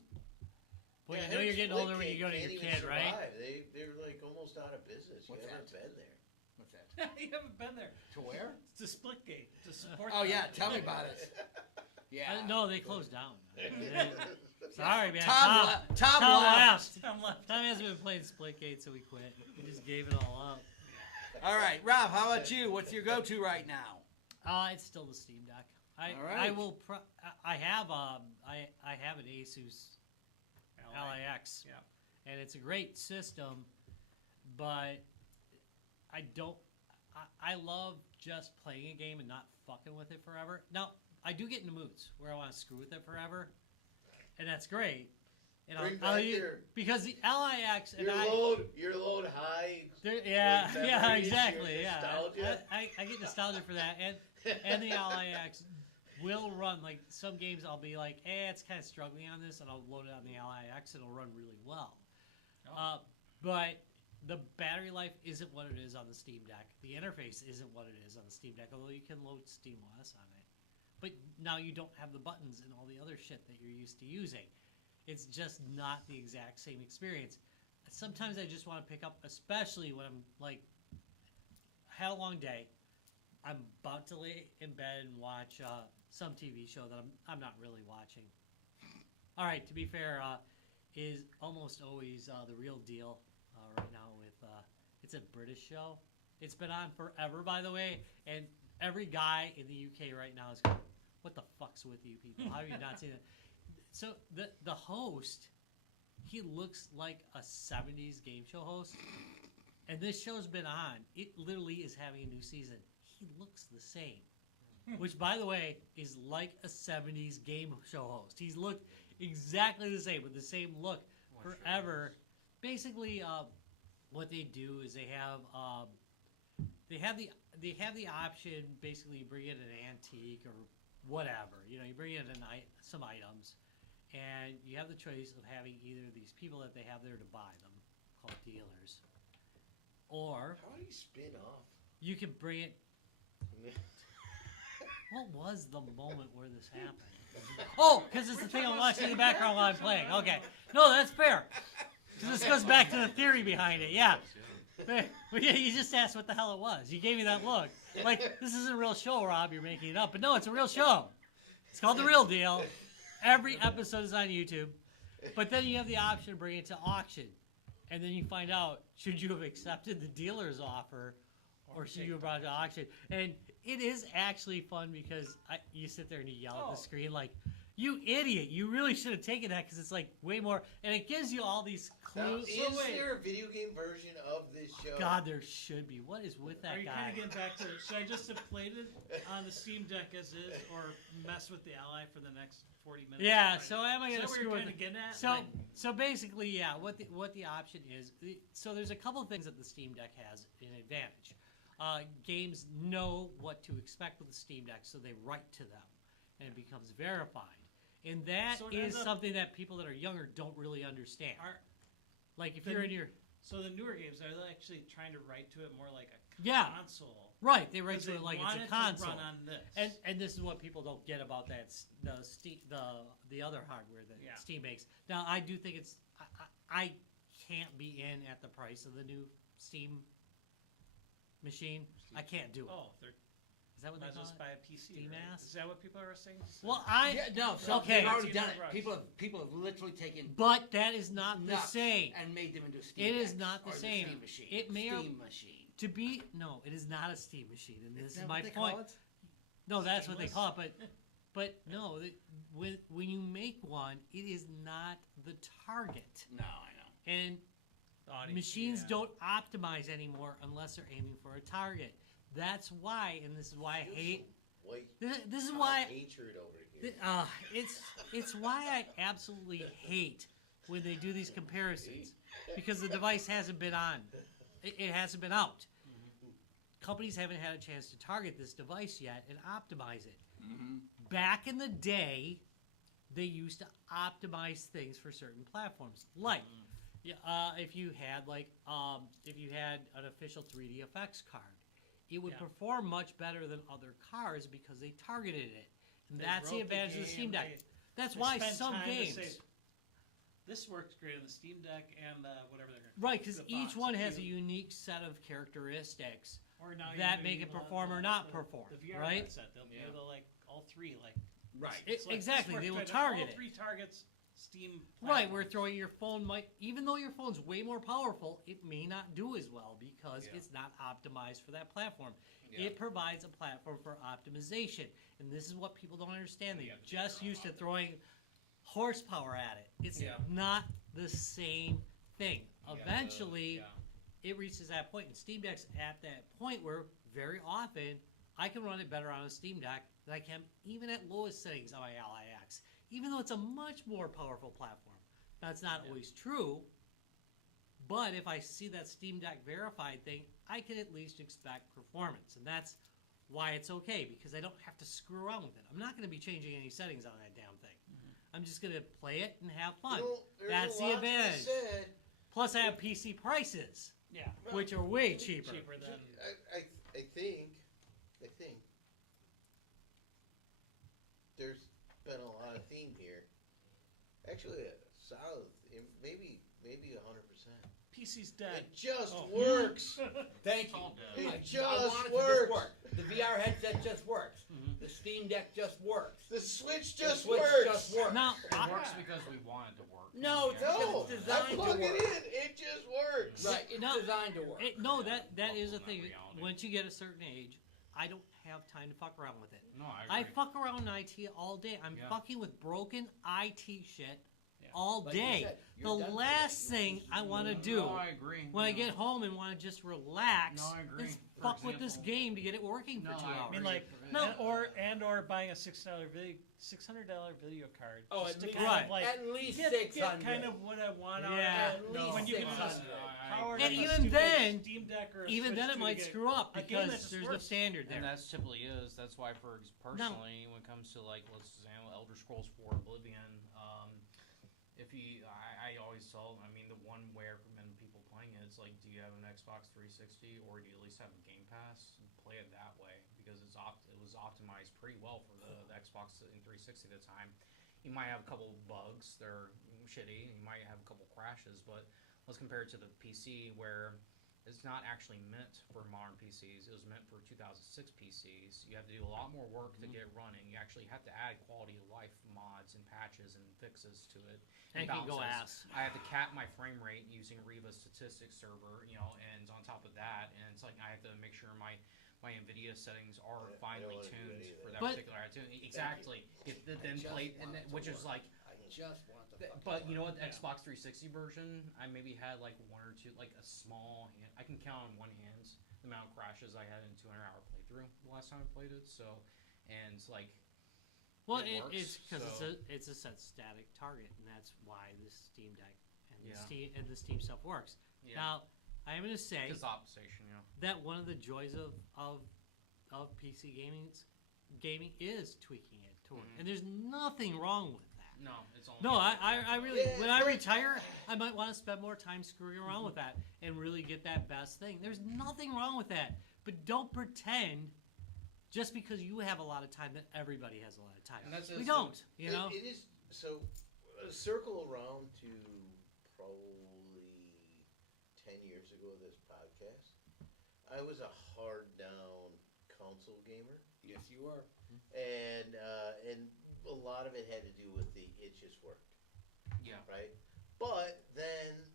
Well, Yeah, you know you're getting Split older when you go to can't your even kid, right? survive. They're like almost out of business. What's You haven't that? been there. What's that? You haven't been there. To where? It's a split gate to support. Oh that. yeah, tell me about it. Yeah. No, they closed down. Sorry, man. Tom left. Tom left. Tom hasn't been playing Splitgate, so we quit. We just gave it all up. All right, Rob. How about you? What's your go-to right now? It's still the Steam Deck. All I right. will. I have an Asus LIX. Yeah. And it's a great system, but I don't. I love just playing a game and not fucking with it forever. Now I do get into moods where I want to screw with it forever, and that's great. And Bring I'll back use, your- because the LIX and Your load high. yeah, your yeah, memories, exactly, your yeah. nostalgia. I get nostalgia for that, and the LIX will run like some games. I'll be like, it's kind of struggling on this, and I'll load it on the LIX, and it'll run really well. But the battery life isn't what it is on the Steam Deck. The interface isn't what it is on the Steam Deck, although you can load SteamOS on it. But now you don't have the buttons and all the other shit that you're used to using. It's just not the exact same experience. Sometimes I just want to pick up, especially when I'm like, had a long day. I'm about to lay in bed and watch some TV show that I'm not really watching. All right, to be fair, is almost always The Real Deal right now with it's a British show. It's been on forever, by the way, and every guy in the UK right now is going, what the fuck's with you people? How have you not seen it? So the host, he looks like a 70s game show host, and this show's been on. It literally is having a new season. He looks the same, which, by the way, is like a 70s game show host. He's looked exactly the same with the same look forever. Basically, what they do is they have the option. Basically, you bring in an antique or whatever. You bring in some items, and you have the choice of having either these people that they have there to buy them, called dealers, or How do you spin off? you can bring it. What was the moment where this happened? Oh, because it's the thing I'm watching in the background while I'm playing. Okay. No, that's fair. Because this goes back to the theory behind it. Yeah. You just asked what the hell it was. You gave me that look. Like, this isn't a real show, Rob. You're making it up. But no, it's a real show. It's called The Real Deal. Every episode is on YouTube. But then you have the option to bring it to auction. And then you find out, should you have accepted the dealer's offer or should you have brought it to auction? And it is actually fun because you sit there and you yell at the screen like, You idiot! You really should have taken that because it's like way more, and it gives you all these Now, clues. is there a video game version of this show? God, there should be. What is with that Are you guy? kind of getting back to? Should I just have played it on the Steam Deck as is, or mess with the Ally for the next 40 minutes? Yeah. So am I Is going that to what screw you're with kind of getting at? So, so basically, yeah. What the option is? So there's a couple of things that the Steam Deck has an advantage. Games know what to expect with the Steam Deck, so they write to them, and it becomes verified. And that So it is ends up- something that people that are younger don't really understand. Are- Like if the- you're in your So the newer games are they actually trying to write to it more like a Yeah. console? right, they write 'Cause to they it like want it's a it console. to run on this. And this is what people don't get about that the other hardware that Yeah. Steam makes. Now I do think it's I can't be in at the price of the new Steam machine. I can't do it. Oh, they're Is that what they might as call well just it? buy a PC. Steam right? ass? Is that what people are saying? Well, I Yeah, no, so okay. they've already done it. $200. People have literally taken but that is not the nuts same. and made them into Steam It is decks not the or same. Steam machine. It may or- Steam machine. To be no, it is not a Steam machine, and this Isn't is that my what they point. call it? No, that's what they Steamless? call it, but no, when you make one, it is not the target, No, I know. and Audience, machines yeah. don't optimize anymore unless they're aiming for a target. That's why, and this is why I hate. White This is why hatred over here. it's why I absolutely hate when they do these comparisons because the device hasn't been on, it hasn't been out. Companies haven't had a chance to target this device yet and optimize it. Back in the day, they used to optimize things for certain platforms, like if you had an official 3D effects card, it would Yeah. perform much better than other cards because they targeted it, and They that's the wrote advantage of the game, Steam Deck. they- That's they why spent some time to games, say, this works great on the Steam Deck and whatever they're right? Because the each box. one has a You- unique set of characteristics. or now that you make it perform or not perform, The VR right? headset, they'll be Yeah. able to like all three like Right. it's like, Exactly, this they will works good. target all it. three targets Steam. Right, where platforms. throwing your phone might, even though your phone's way more powerful, it may not do as well because Yeah. it's not optimized for that platform. Yeah. It provides a platform for optimization, and this is what people don't understand. They You have to just figure out used to how to- throwing horsepower at it. It's Yeah. not the same thing. Yeah, Eventually, yeah. it reaches that point, and Steam Deck's at that point where very often I can run it better on a Steam Deck than I can even at lowest settings on my Ally X, even though it's a much more powerful platform. That's not always true, but if I see that Steam Deck verified thing, I can at least expect performance, and that's why it's okay, because I don't have to screw around with it. I'm not going to be changing any settings on that damn thing. I'm just going to play it and have fun. You know, there's That's a the lot to be advantage. said. Plus, I have PC prices, Yeah. which are way cheaper. Cheaper than I think there's been a lot of theme here. Actually, a solid, maybe 100%. PC's dead. It just Oh. works. Thank It's you. all dead. It I just want it works. to just work. The VR headset just works. The Steam Deck just works. The Switch The just Switch works. just works. Now, It works because we want it to work. No, it's Yeah. No, It's I designed to plug it work. in. It just works. Right, it's No. designed to work. no, that is a Not thing. reality. Once you get a certain age, I don't have time to fuck around with it. No, I I agree. fuck around in IT all day. I'm Yeah. fucking with broken IT shit Yeah. all Like you day. said, The you're done for last the day. thing I want to No, do I agree. when I No. get home and want to just relax No, I agree. is For fuck with this example- game to get it working for No, 2 I hours. I mean, agree. like, No. or buying a $600 video card. Oh, just at to least, kind Right. of like at least get 600. kind of what I want out Yeah. of it. At No. least When you can just 600. power it And up a even stupid then- Steam Deck or a Even Switch then, it to might get screw up a game because that just there's no works. standard there. And that's typically is. That's why, personally, when it comes to like, let's say, Elder Scrolls 4 Oblivion, if you, I always tell, I mean, the one way I recommend people playing it is like, do you have an Xbox 360 or do you at least have a Game Pass? Play it that way because it was optimized pretty well for the Xbox and 360 at the time. You might have a couple bugs, they're shitty. You might have a couple crashes, but let's compare it to the PC where it's not actually meant for modern PCs. It was meant for 2006 PCs. You have to do a lot more work to get it running. You actually have to add quality of life mods and patches and fixes to it. And it can go balances. ass. I have to cap my frame rate using Riva statistics server, and on top of that, and it's like I have to make sure my my NVIDIA settings are I finally don't wanna do tuned any of for that. that But- particular tune. Exactly. It then just played, want it to which is work. like. I just want the fucking But you know work. what? The Xbox 360 version, I maybe had like one or two, like a small hand. I can count on one hand the amount of crashes I had in a 200-hour playthrough the last time I played it. So, and like, Well, It works, it's because so- it's a set static target, and that's why the Steam Deck and Yeah. the Steam stuff works. yeah, Now, I am going to say it's optimization. Yeah, that one of the joys of PC gaming is tweaking it to work, Mhm. and there's nothing wrong with that. no, it's only. No, I really, Yeah, when I but- retire, I might want to spend more time screwing around with that and really get that best thing. There's nothing wrong with that, but don't pretend just because you have a lot of time that everybody has a lot of time. And that's We just- don't, you know. It is so. Circle around to probably 10 years ago. This podcast, I was a hard down console gamer, Yes, you are. and a lot of it had to do with it just worked, Yeah, right? But then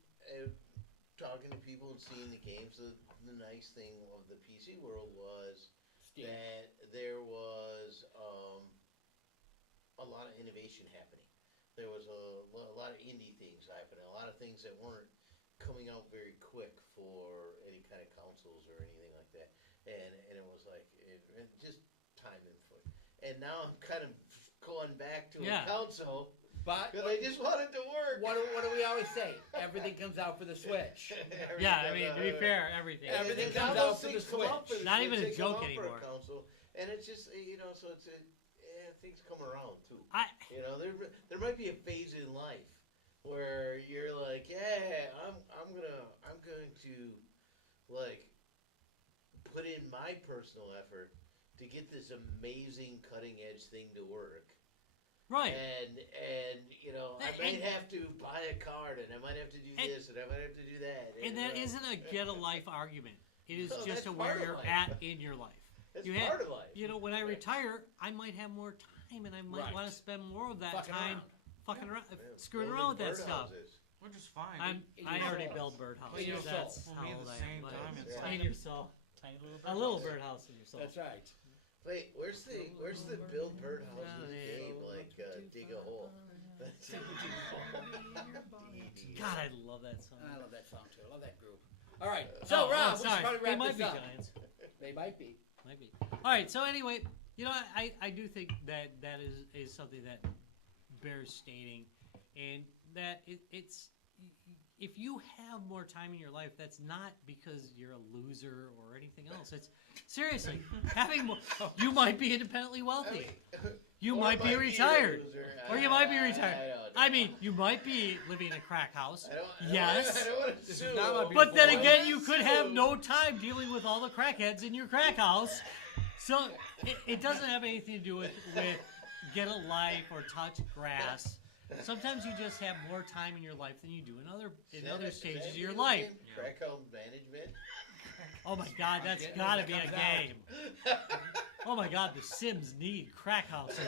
talking to people and seeing the games, the nice thing of the PC world was Steam. that there was a lot of innovation happening. There was a lot of indie things happening, a lot of things that weren't coming out very quick for any kind of consoles or anything like that. And it was like, it just time and foot. And now I'm kind of going back to Yeah. a console But because I just want it to work. what do we always say? Everything comes out for the Switch. Yeah, I mean, to be fair, everything. And Everything now comes those out for the things come out for Switch. the Not Switch, even a they come joke out for anymore. console, and it's just so it's things come around too. I There might be a phase in life where you're like, yeah, I'm going to like put in my personal effort to get this amazing cutting edge thing to work. right. And I might have to buy a card, and I might have to do And- this, and I might have to do that. And that isn't a get a life argument. It is No, just that's to part where of you're life. at in your life. That's you part have- of life. When I retire, I might have more time, and I might Right. want to spend more of that Fucking time around. fucking around, Yeah, screwing building around with that stuff. birdhouses. which is fine. I your already soul. build birdhouses. In your That's soul. how Well, me at old the I same am. time, but- it's in like- your soul. Tiny little A little birdhouse. birdhouse in your soul. That's right. Wait, where's the build birdhouses game? Like dig a hole. That's God, I love that song. I love that song too. I love that group. All right. So Oh, Rob, we should sorry. probably They wrap might this be up. giants. They might be. Might be. All right. So anyway, I do think that is something that bears stating, and that it's if you have more time in your life, that's not because you're a loser or anything else. It's seriously having more. You might be independently wealthy. You or might be a retired. loser. Or you might be I retired. don't know. I mean, you might be living in a crack house. I don't Yes. want to This sue. is not my But then Boy. again, you could have no time dealing with all the crackheads in your crack house. So it doesn't have anything to do with get a life or touch grass. Sometimes you just have more time in your life than you do in other stages of your life. Crack house management. Oh my God, that's gotta be a game. Oh my God, the Sims need crack houses.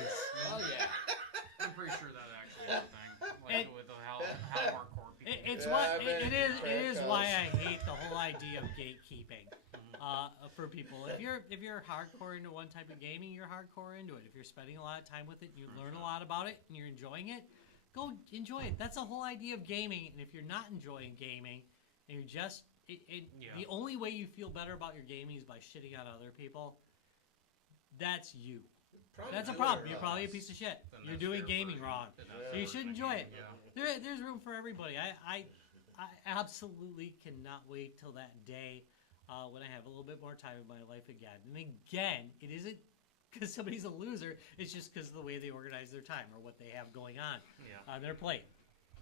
Oh yeah. I'm pretty sure that actually is a thing. Like And- with how hardcore people. It's Yeah, what I bet it is. crack It is house. why I hate the whole idea of gatekeeping for people. If you're hardcore into one type of gaming, you're hardcore into it. If you're spending a lot of time with it, and you learn a lot about it, and you're enjoying it, go enjoy it. That's the whole idea of gaming. And if you're not enjoying gaming, and you're just the only way you feel better about your gaming is by shitting on other people. That's you. Probably That's a do problem. it You're wrong. probably a piece of shit. Then You're that's doing their gaming version. wrong. Then So that's you their should version. enjoy it. Yeah. There's room for everybody. I absolutely cannot wait till that day when I have a little bit more time in my life again. And again, it isn't because somebody's a loser. It's just because of the way they organize their time or what they have going on Yeah. on their plate.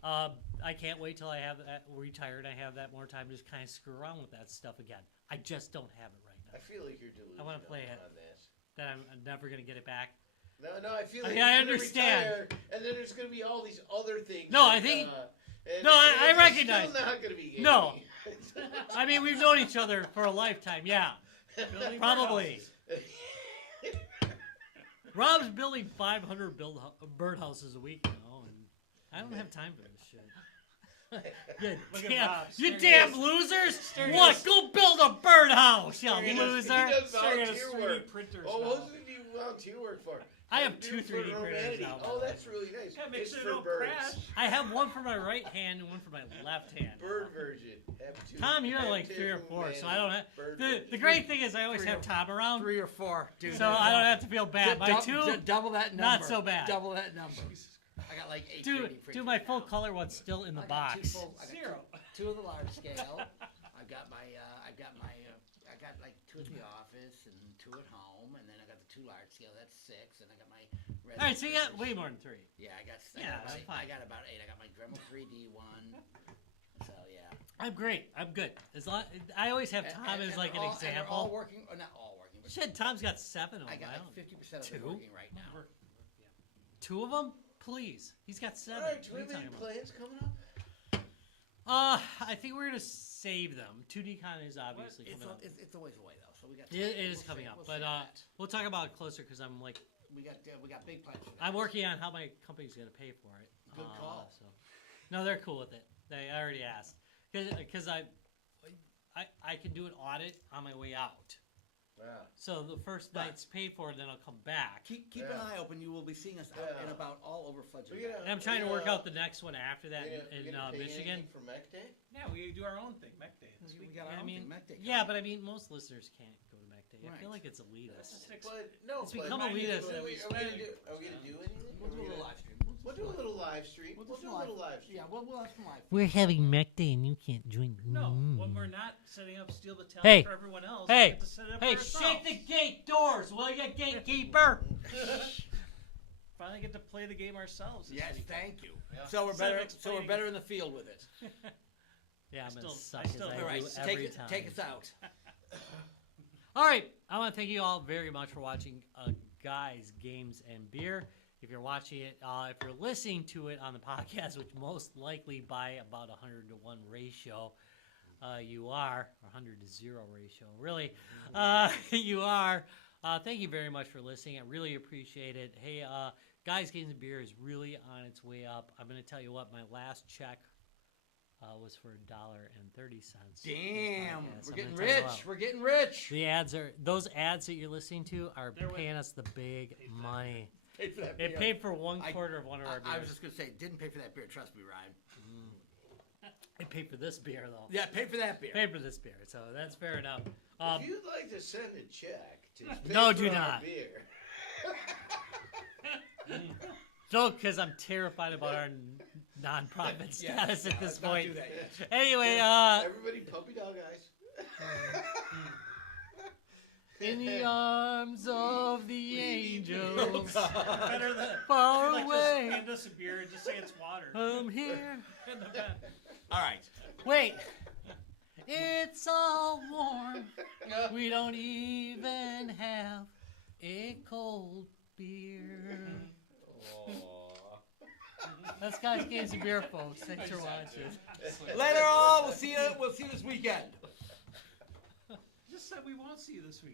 I can't wait till I have that retired. I have that more time to just kind of screw around with that stuff again. I just don't have it right I now. feel like you're delusional I wanna play it. on this. That I'm never gonna get it back. No, I feel I like mean, I you're gonna understand. retire, and then there's going to be all these other things. No, like, I think- and No, I it's recognize. Still not going to be gaming. No. I mean, we've known each other for a lifetime. Yeah, Building probably. birdhouses. Rob's building 500 birdhouses a week now, and I don't have time for this shit. You Look at damn, Bob you staring damn at us. losers! Staring at What? us. Go build a birdhouse, you Staring at us. loser! He does Staring at a volunteer 3D work. printers Oh, now. what did you volunteer work for? I have Do 2 for 3D printers humanity. now. Oh, that's really nice. Yeah, make It's sure for they don't birds. crash. I have one for my right hand and one for my left hand. Bird version. Have two. Tom, you have have like two 3 or 4, so I don't have. bird The version. great thing is I always 3 have or- Tom around, 3 or 4. Dude, so I don't have to feel bad. My 2, double that number. not so bad. Double that number. I got like 8 do 3D printers my full now. color one's still in the I got box. I got 0. 2 of the large scale. I got my I got like 2 at the office and 2 at home, and then I got the 2 large scale. That's 6, and I got my. All right, so you got way more than 3. Yeah, I got. Yeah, that's I fine. got about 8. I got my Dremel 3D one. So yeah. I'm great. I'm good. As long I always have Tom as like an And they're all example. working, or not all working, but Shit, Tom's got 7 of I them. got I like don't- 50% of them 2? working right now. 2 of them? Please. He's got 7. All right, do What we are you have any talking about? plans coming up? I think we're gonna save them. 2D-Con is obviously It's coming up. It's a ways away though, so we got. It time. is We'll coming save- up, we'll but save that. we'll talk about it closer because I'm like we got big plans. For that. I'm working on how my company's gonna pay for it. Good call. So, no, they're cool with it. They already asked because I can do an audit on my way out. Wow. So the first night's paid for, then I'll come back. Keep an Yeah. eye open. You will be seeing us out Yeah. and about all over Fletcher. We Valley. And I'm trying to work out the next one after that We in gonna pay Michigan. anything for Mech Day? Yeah, we do our own thing, Mech Day. This We week. got our I own mean, thing, Mech Day yeah, coming. but I mean, most listeners can't go to Mac Day. I feel Right. like it's elitist. But no, It's but become are we elitist. gonna- That we Are we gonna spend. do? Are we gonna do anything? We'll Are do we a little gonna- live stream. We'll do a little live stream. We'll do a little live stream. Yeah, we'll have some live. We're having Mac Day and you can't join. No, when we're not setting up Steal the Talent Hey. for everyone else, Hey. we have to set it up Hey, for shake ourselves. the gate doors, will you, gatekeeper? Finally get to play the game ourselves. this Yes, weekend. thank you. Yeah. So we're Instead of better. So we're explaining- better in the field with it. Yeah, I'm I gonna still- suck I as still- I All right, do so every time. take us out. All right, I want to thank you all very much for watching Guys, Games, and Beer. If you're watching it, if you're listening to it on the podcast, which most likely by about 100 to 1 ratio, you are, or 100 to 0 ratio, really, you are. Thank you very much for listening. I really appreciate it. Hey, Guys, Games, and Beer is really on its way up. I'm going to tell you what, my last check was for $1.30. Damn, Podcast. we're I'm getting gonna tell you rich. what. We're getting rich. Those ads that you're listening to are They're what- paying us the big money. Paid for that It beer. paid for one I- quarter of one of our beers. I was just gonna say, didn't pay for that beer. Trust me, Ryan. It paid for this beer though. Yeah, paid for that beer. Paid for this beer, so that's fair enough. If you'd like to send a check to pay No, for do our not. beer. No, because I'm terrified about our nonprofit status at this let's not point. do that yet. Anyway, Everybody, puppy dog eyes. in the arms of the angels, Better than far like away, just hand us a beer and just say it's water. I'm here. In the back. All right. Wait, it's all warm. We don't even have a cold beer. That's Guys, Games, and Beer, folks. Thanks for watching. Later all. We'll see you. We'll see you this weekend. Just said we won't see you this week.